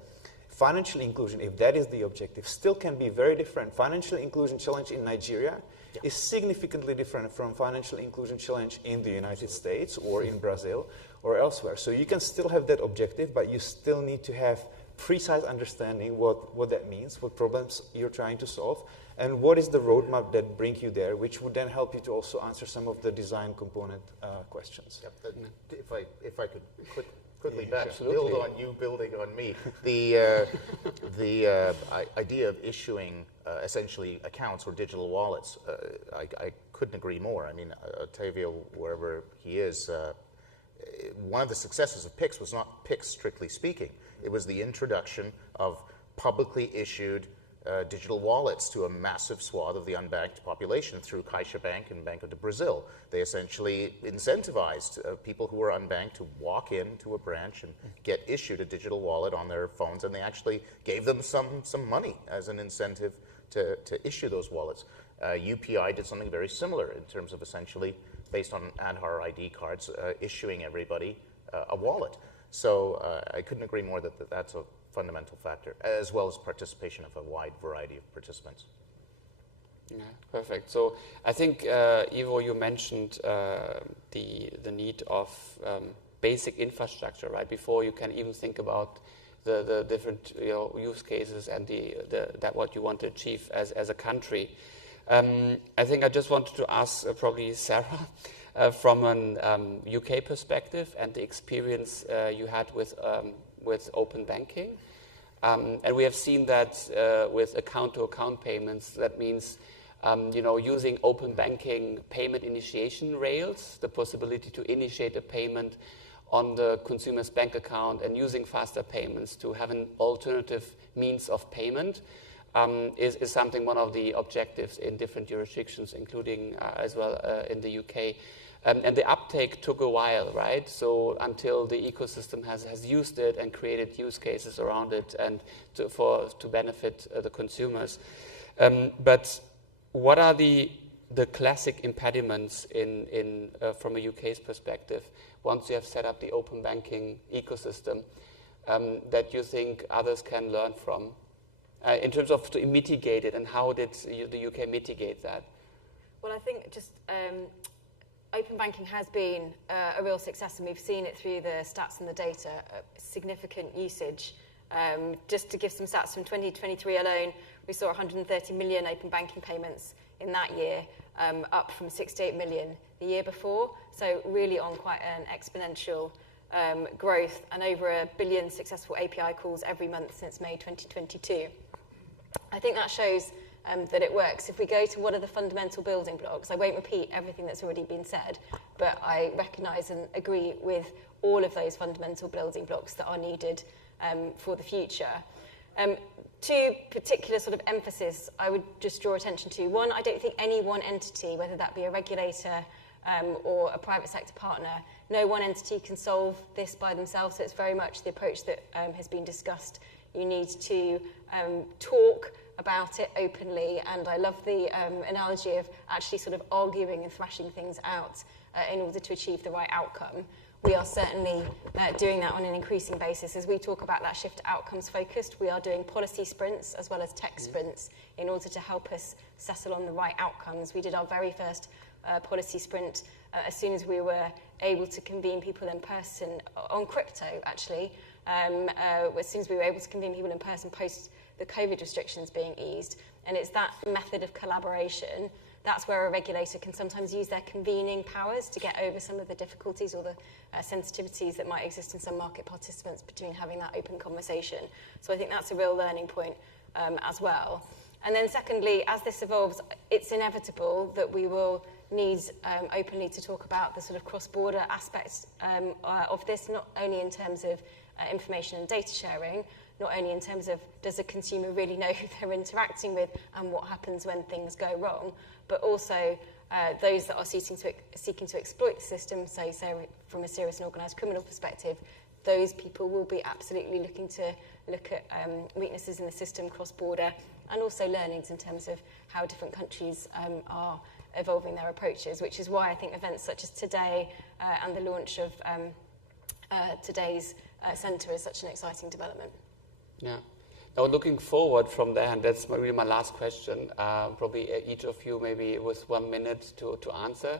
financial inclusion, if that is the objective, still can be very different. Financial inclusion challenge in Nigeria is significantly different from financial inclusion challenge in the United States or in Brazil or elsewhere. So you can still have that objective, but you still need to have precise understanding what that means, what problems you're trying to solve, and what is the roadmap that brings you there, which would then help you to also answer some of the design component questions. Yep. If I could quickly Absolutely. build on you, building on me, the idea of issuing essentially accounts or digital wallets, I couldn't agree more. I mean, Ottavio, wherever he is, one of the successes of PIX was not PIX strictly speaking. It was the introduction of publicly issued digital wallets to a massive swath of the unbanked population through Caixa Bank and Banco do Brasil. They essentially incentivized people who were unbanked to walk into a branch and get issued a digital wallet on their phones, and they actually gave them some money as an incentive to issue those wallets. UPI did something very similar in terms of essentially, based on Aadhaar ID cards, issuing everybody a wallet. So I couldn't agree more that that's a fundamental factor, as well as participation of a wide variety of participants. Yeah, perfect. So I think, Ivo, you mentioned the need of basic infrastructure, right? Before you can even think about the different use cases and that what you want to achieve as a country. I think I just wanted to ask probably Sarah from an UK perspective and the experience you had with open banking. And we have seen that with account-to-account payments, that means using open banking payment initiation rails, the possibility to initiate a payment on the consumer's bank account and using faster payments to have an alternative means of payment is something, one of the objectives in different jurisdictions, including as well in the UK. And the uptake took a while, right? So until the ecosystem has used it and created use cases around it and to benefit the consumers. But what are the classic impediments from a UK's perspective once you have set up the open banking ecosystem that you think others can learn from in terms of to mitigate it, and how did the UK mitigate that? Well, I think just open banking has been a real success, and we've seen it through the stats and the data, significant usage. Just to give some stats, from 2023 alone, we saw 130 million open banking payments in that year, up from 68 million the year before. So really on quite an exponential growth, and over 1 billion successful API calls every month since May 2022. I think that shows that it works. If we go to what are the fundamental building blocks, I won't repeat everything that's already been said, but I recognise and agree with all of those fundamental building blocks that are needed for the future. Two particular sort of emphasis I would just draw attention to. One, I don't think any one entity, whether that be a regulator or a private sector partner, no one entity can solve this by themselves. So it's very much the approach that has been discussed. You need to talk about it openly, and I love the analogy of actually sort of arguing and thrashing things out in order to achieve the right outcome. We are certainly doing that on an increasing basis. As we talk about that shift to outcomes focused, we are doing policy sprints as well as tech sprints in order to help us settle on the right outcomes. We did our very first policy sprint as soon as we were able to convene people in person on crypto, actually. As soon as we were able to convene people in person post the COVID restrictions being eased. And it's that method of collaboration. That's where a regulator can sometimes use their convening powers to get over some of the difficulties or the sensitivities that might exist in some market participants between having that open conversation. So I think that's a real learning point as well. And then secondly, as this evolves, it's inevitable that we will need openly to talk about the sort of cross-border aspects of this, not only in terms of information and data sharing, not only in terms of does a consumer really know who they're interacting with and what happens when things go wrong, but also those that are seeking to exploit the system, so from a serious and organised criminal perspective, those people will be absolutely looking to look at weaknesses in the system cross-border, and also learnings in terms of how different countries are evolving their approaches, which is why I think events such as today and the launch of today's centre is such an exciting development. Yeah. Now, looking forward from there, and that's really my last question, probably each of you maybe with 1 minute to answer,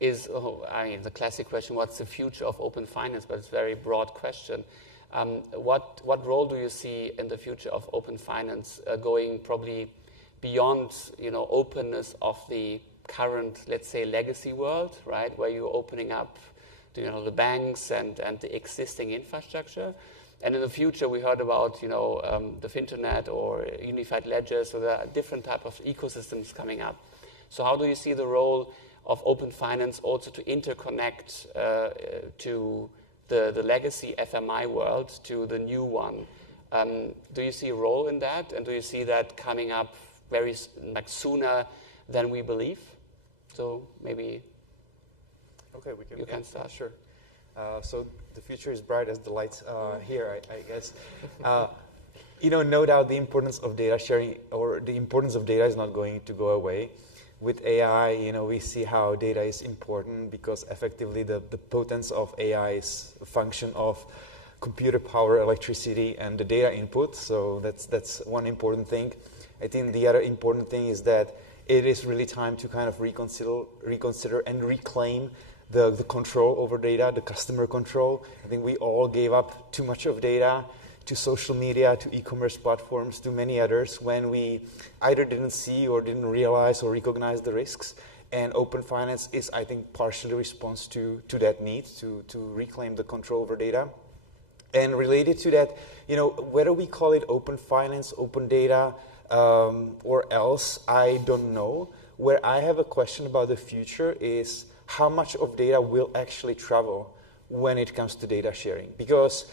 is, the classic question, what's the future of open finance? But it's a very broad question. What role do you see in the future of open finance going probably beyond, openness of the current, let's say, legacy world, right, where you're opening up, the banks and the existing infrastructure? And in the future, we heard about, the Finternet or unified ledgers, so there are different type of ecosystems coming up. So how do you see the role of open finance also to interconnect to the legacy FMI world to the new one? Do you see a role in that? And do you see that coming up very sooner than we believe? So maybe you can start. Sure. So the future is bright as the lights here, I guess. no doubt the importance of data sharing or the importance of data is not going to go away. With AI, we see how data is important because effectively the potence of AI is a function of computer power, electricity, and the data input. So that's one important thing. I think the other important thing is that it is really time to kind of reconsider and reclaim the control over data, the customer control. I think we all gave up too much of data to social media, to e-commerce platforms, to many others when we either didn't see or didn't realize or recognize the risks. And open finance is, I think, partially a response to that need to reclaim the control over data. And related to that, whether we call it open finance, open data, or else, I don't know. Where I have a question about the future is how much of data will actually travel when it comes to data sharing. Because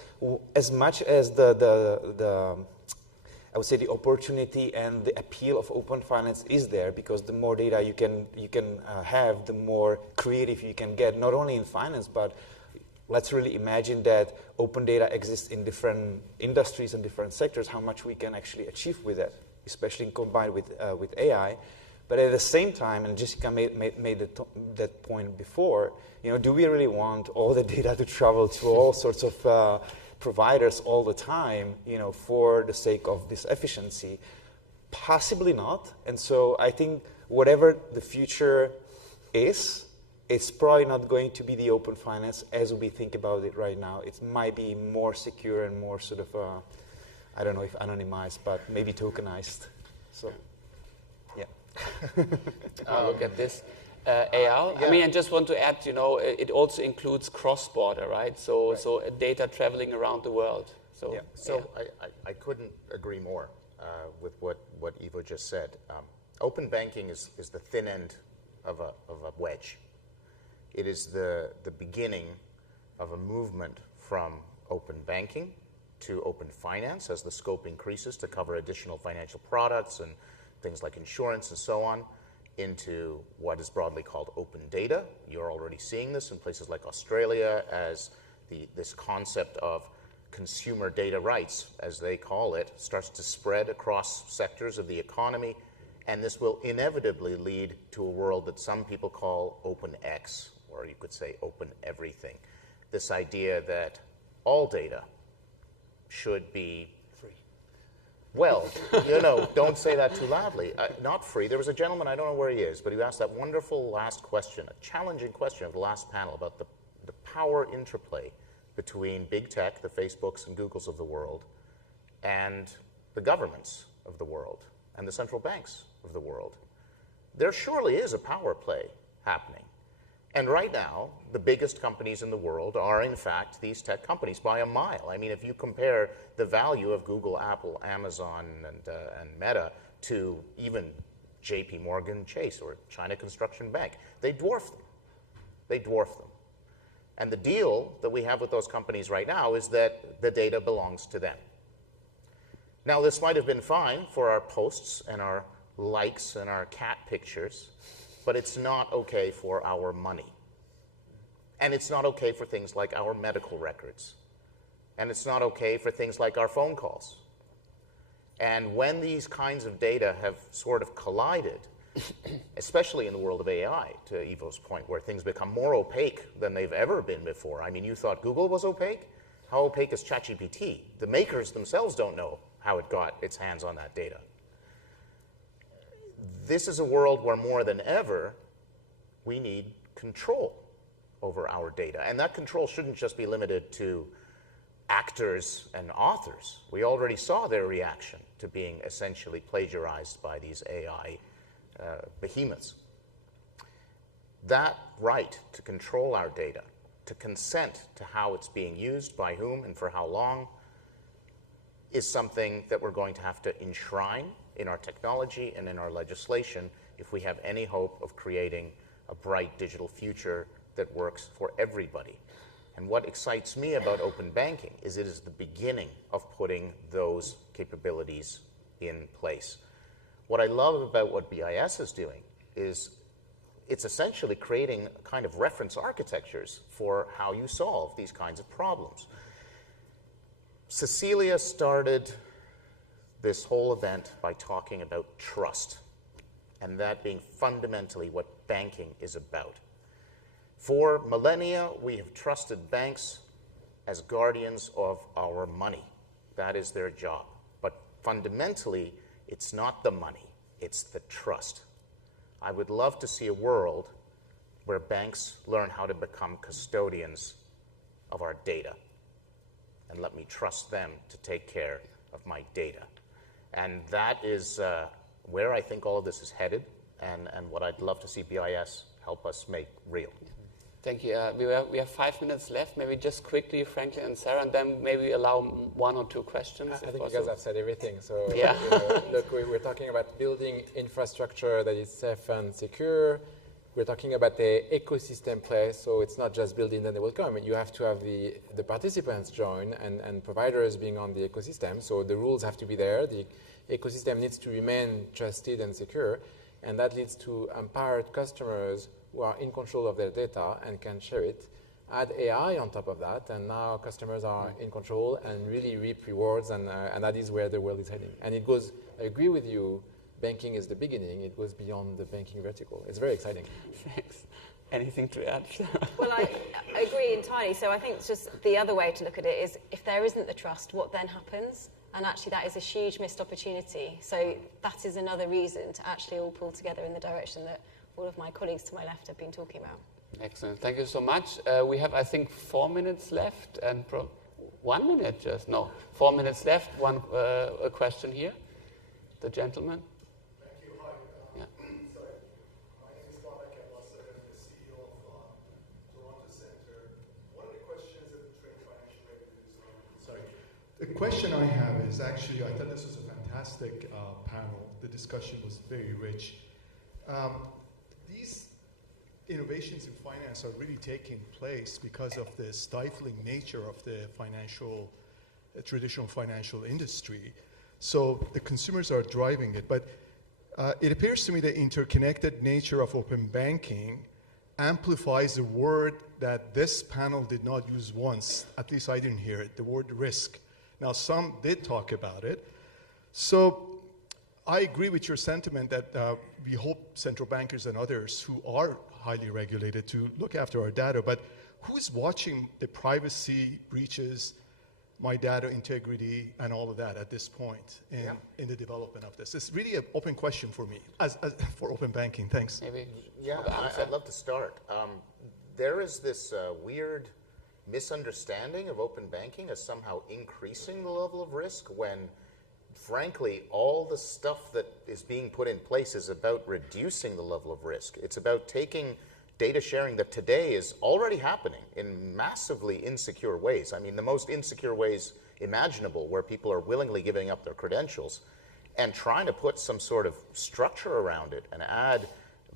as much as I would say the opportunity and the appeal of open finance is there, because the more data you can have, the more creative you can get, not only in finance, but let's really imagine that open data exists in different industries and different sectors, how much we can actually achieve with that, especially combined with AI. But at the same time, and Jessica made that point before, do we really want all the data to travel to all sorts of providers all the time, for the sake of this efficiency? Possibly not. And so I think whatever the future is, it's probably not going to be the open finance as we think about it right now. It might be more secure and more sort of, I don't know if anonymized, but maybe tokenized. So, yeah. Look at this. Eyal, Yeah. I mean, I just want to add, it also includes cross-border, right? So data traveling around the world. So, Yeah. So I couldn't agree more with what Ivo just said. Open banking is the thin end of a wedge. It is the beginning of a movement from open banking to open finance as the scope increases to cover additional financial products and things like insurance and so on, into what is broadly called open data. You're already seeing this in places like Australia as this concept of consumer data rights, as they call it, starts to spread across sectors of the economy, and this will inevitably lead to a world that some people call open X, or you could say open everything. This idea that all data should be free. Well, don't say that too loudly. Not free. There was a gentleman, I don't know where he is, but he asked that wonderful last question, a challenging question of the last panel about the power interplay between big tech, the Facebooks and Googles of the world, and the governments of the world, and the central banks of the world. There surely is a power play happening. And right now, the biggest companies in the world are, in fact, these tech companies by a mile. I mean, if you compare the value of Google, Apple, Amazon, and Meta to even JP Morgan Chase or China Construction Bank, they dwarf them. They dwarf them. And the deal that we have with those companies right now is that the data belongs to them. Now, this might have been fine for our posts and our likes and our cat pictures, but it's not okay for our money. And it's not okay for things like our medical records. And it's not okay for things like our phone calls. And when these kinds of data have sort of collided, especially in the world of AI, to Ivo's point, where things become more opaque than they've ever been before. I mean, you thought Google was opaque? How opaque is ChatGPT? The makers themselves don't know how it got its hands on that data. This is a world where more than ever, we need control over our data. And that control shouldn't just be limited to actors and authors. We already saw their reaction to being essentially plagiarized by these AI behemoths. That right to control our data, to consent to how it's being used, by whom and for how long, is something that we're going to have to enshrine in our technology and in our legislation if we have any hope of creating a bright digital future that works for everybody. And what excites me about open banking is it is the beginning of putting those capabilities in place. What I love about what BIS is doing is it's essentially creating a kind of reference architectures for how you solve these kinds of problems. Cecilia started this whole event by talking about trust, and that being fundamentally what banking is about. For millennia, we have trusted banks as guardians of our money. That is their job. But fundamentally, it's not the money, it's the trust. I would love to see a world where banks learn how to become custodians of our data and let me trust them to take care of my data. And that is where I think all of this is headed, and what I'd love to see BIS help us make real. Thank you. We have 5 minutes left. Maybe just quickly, Franklin and Sarah, and then maybe allow 1 or 2 questions. I think you guys have said everything. So yeah. Look, we're talking about building infrastructure that is safe and secure. We're talking about the ecosystem play, so it's not just building then they will come. You have to have the participants join and providers being on the ecosystem, so the rules have to be there. The ecosystem needs to remain trusted and secure, and that leads to empowered customers who are in control of their data and can share it. Add AI on top of that, and now customers are in control and really reap rewards, and that is where the world is heading. And it goes, I agree with you, banking is the beginning, it goes beyond the banking vertical. It's very exciting. Thanks. Anything to add? Well, I agree entirely. So I think it's just the other way to look at it is if there isn't the trust, what then happens? And actually that is a huge missed opportunity. So that is another reason to actually all pull together in the direction that all of my colleagues to my left have been talking about. Excellent. Thank you so much. We have, I think, 4 minutes left, and 1 minute just. No, 4 minutes left. A question here. The gentleman. Thank you. Hi. Sorry. My name is Bob Ekebasa. I'm the CEO of Toronto Centre. One of the questions that the trained financial regulators sorry. The question I have is actually, I thought this was a fantastic panel. The discussion was very rich. These innovations in finance are really taking place because of the stifling nature of the traditional financial industry. So the consumers are driving it. But it appears to me the interconnected nature of open banking amplifies a word that this panel did not use once. At least I didn't hear it, the word risk. Now, some did talk about it. So I agree with your sentiment that we hope central bankers and others who are highly regulated to look after our data, but who's watching the privacy breaches, my data integrity, and all of that at this point in the development of this? It's really an open question for me, as for open banking. Thanks. Maybe. Yeah, I'd love to start. There is this weird misunderstanding of open banking as somehow increasing the level of risk when, frankly, all the stuff that is being put in place is about reducing the level of risk. It's about taking data sharing that today is already happening in massively insecure ways. I mean, the most insecure ways imaginable, where people are willingly giving up their credentials, and trying to put some sort of structure around it and add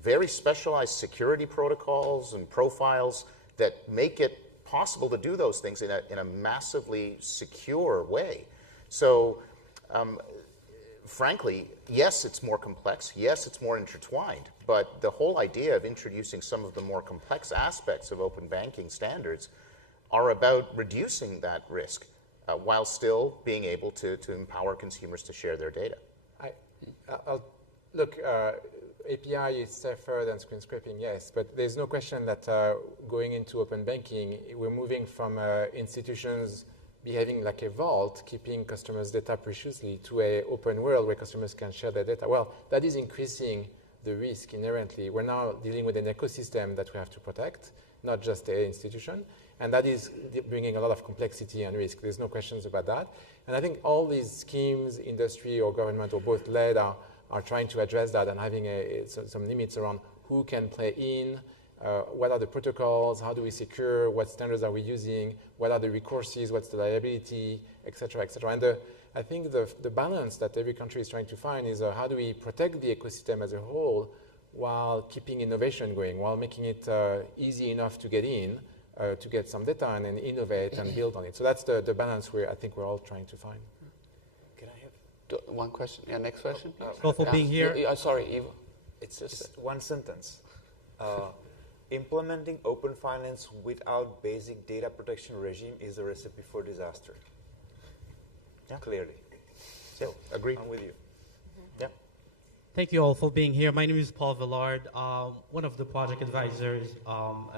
very specialized security protocols and profiles that make it possible to do those things in a massively secure way. So, frankly, yes, it's more complex. Yes, it's more intertwined. But the whole idea of introducing some of the more complex aspects of open banking standards are about reducing that risk while still being able to empower consumers to share their data. Look, API is safer than screen scraping, yes, but there's no question that going into open banking, we're moving from institutions behaving like a vault, keeping customers' data preciously, to an open world where customers can share their data. Well, that is increasing the risk inherently. We're now dealing with an ecosystem that we have to protect, not just an institution, and that is bringing a lot of complexity and risk. There's no questions about that. And I think all these schemes, industry or government or both led, are trying to address that and having some limits around who can play in, what are the protocols, how do we secure, what standards are we using, what are the recourses, what's the liability, et cetera, et cetera. And I think the balance that every country is trying to find is how do we protect the ecosystem as a whole while keeping innovation going, while making it easy enough to get in, to get some data and then innovate and build on it. So that's the balance I think we're all trying to find. Can I have one question? Yeah, next question. Well, for being here. Sorry, Ivo. It's just one sentence. Implementing open finance without basic data protection regime is a recipe for disaster. Yeah. Clearly. So, agreed. I'm with you. Yeah. Thank you all for being here. My name is Paul Villard, one of the project advisors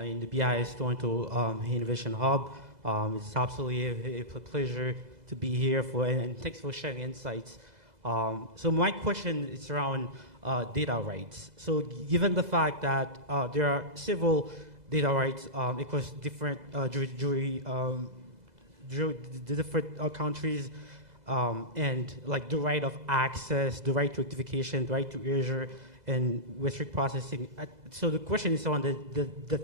in the BIS Toronto Innovation Hub. It's absolutely a pleasure to be here and thanks for sharing insights. So my question is around data rights. So given the fact that there are several data rights across different different countries, and like the right of access, the right to rectification, the right to erasure, and restrict processing. So the question is on the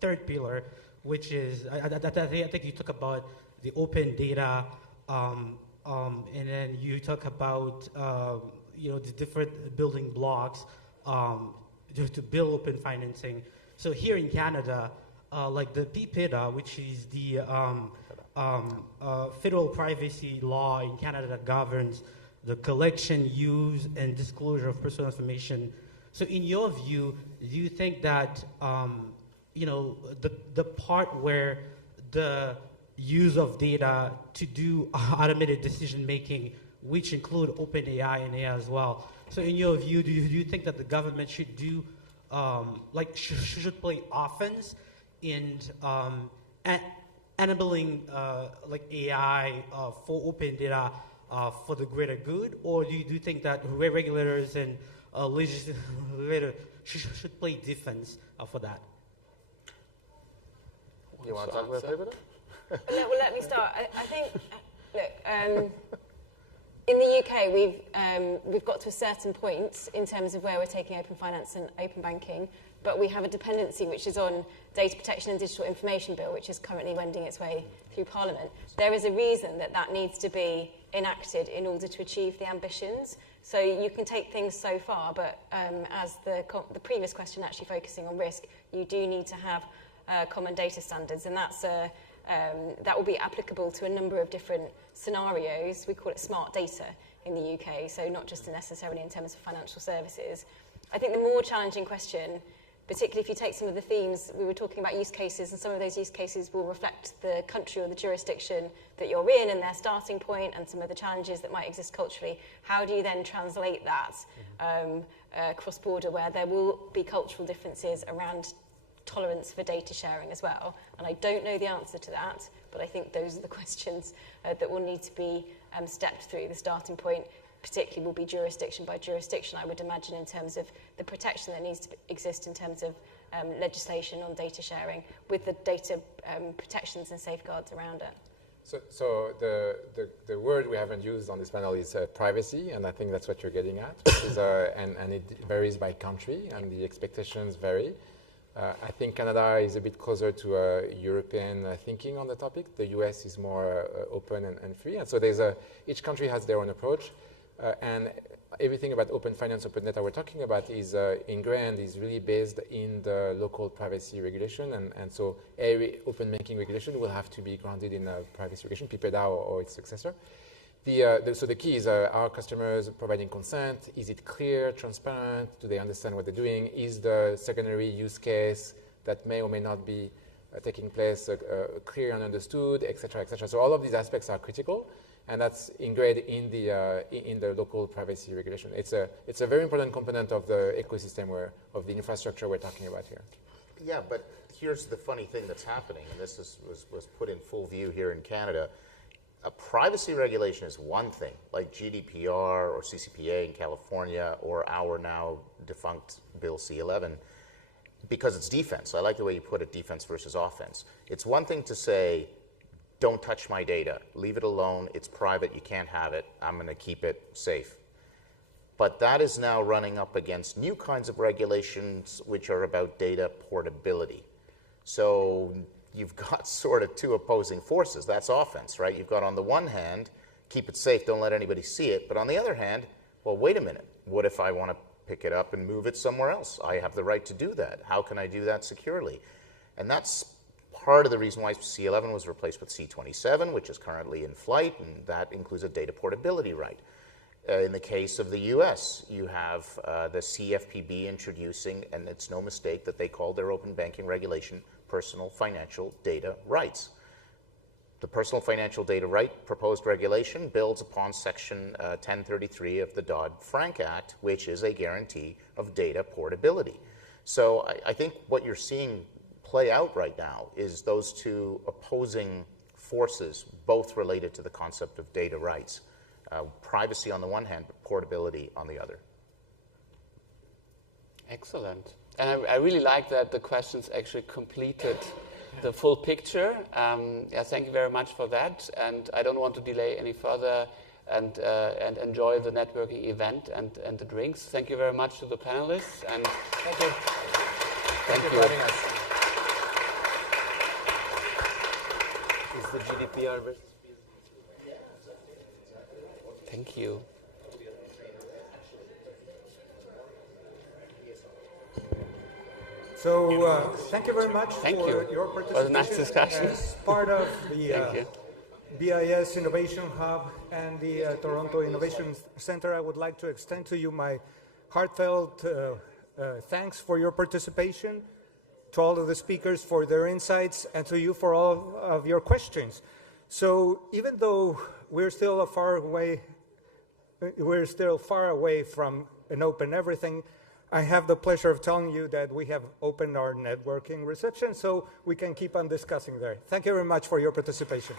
third pillar, which is, I think you talk about the open data, and then you talk about the different building blocks to build open financing. So here in Canada, like the PPIDA, which is the federal privacy law in Canada that governs the collection, use, and disclosure of personal information. So in your view, do you think that the part where the use of data to do automated decision making, which include OpenAI and AI as well. So in your view, do you think that the government should do should play offense in enabling AI for open data for the greater good, or do you think that regulators and legislators should play defense for that? You want to talk about PPIDA? Well, let me start. I think, look, in the UK, we've got to a certain point in terms of where we're taking open finance and open banking, but we have a dependency which is on Data Protection and Digital Information Bill, which is currently wending its way through Parliament. There is a reason that needs to be enacted in order to achieve the ambitions. So you can take things so far, but as the previous question actually focusing on risk, you do need to have common data standards, and that will be applicable to a number of different scenarios. We call it smart data in the UK, so not just necessarily in terms of financial services. I think the more challenging question, particularly if you take some of the themes, we were talking about use cases, and some of those use cases will reflect the country or the jurisdiction that you're in and their starting point and some of the challenges that might exist culturally. How do you then translate that cross-border, where there will be cultural differences around tolerance for data sharing as well? And I don't know the answer to that, but I think those are the questions that will need to be stepped through. The starting point particularly will be jurisdiction by jurisdiction, I would imagine, in terms of the protection that needs to exist in terms of legislation on data sharing with the data protections and safeguards around it. So the word we haven't used on this panel is privacy, and I think that's what you're getting at, which is, and it varies by country, and the expectations vary. I think Canada is a bit closer to European thinking on the topic. The US is more open and free, and so each country has their own approach. And everything about open finance, open data we're talking about is ingrained, is really based in the local privacy regulation, and so every open banking regulation will have to be grounded in a privacy regulation, PPIDA or its successor. So the key is, are customers providing consent? Is it clear, transparent? Do they understand what they're doing? Is the secondary use case that may or may not be taking place clear and understood, et cetera, et cetera? So all of these aspects are critical, and that's ingrained in the local privacy regulation. It's a very important component of the ecosystem of the infrastructure we're talking about here. Yeah, but here's the funny thing that's happening, and this was put in full view here in Canada. A privacy regulation is one thing, like GDPR or CCPA in California, or our now defunct Bill C-11, because it's defense. I like the way you put it, defense versus offense. It's one thing to say, don't touch my data, leave it alone, it's private, you can't have it, I'm going to keep it safe. But that is now running up against new kinds of regulations which are about data portability. So you've got sort of two opposing forces. That's offense, right? You've got, on the one hand, keep it safe, don't let anybody see it. But on the other hand, well, wait a minute. What if I want to pick it up and move it somewhere else? I have the right to do that. How can I do that securely? And that's part of the reason why C-11 was replaced with C-27, which is currently in flight, and that includes a data portability right. In the case of the US, you have the CFPB introducing, and it's no mistake that they call their open banking regulation, personal financial data rights. The Personal Financial Data Right proposed regulation builds upon Section 1033 of the Dodd-Frank Act, which is a guarantee of data portability. So I think what you're seeing play out right now is those two opposing forces, both related to the concept of data rights. Privacy on the one hand, but portability on the other. Excellent. And I really like that the questions actually completed the full picture. Yeah, thank you very much for that. And I don't want to delay any further and enjoy the networking event and the drinks. Thank you very much to the panelists. And Thank you. Thank you for having us. Is the GDPR versus Thank you. So thank you very much Thank for you. your It was a participation. nice discussion. As part of the Thank you. BIS Innovation Hub and the Toronto Innovation Center, I would like to extend to you my heartfelt thanks for your participation, to all of the speakers for their insights, and to you for all of your questions. So even though we're still far away from an open everything, I have the pleasure of telling you that we have opened our networking reception, so we can keep on discussing there. Thank you very much for your participation.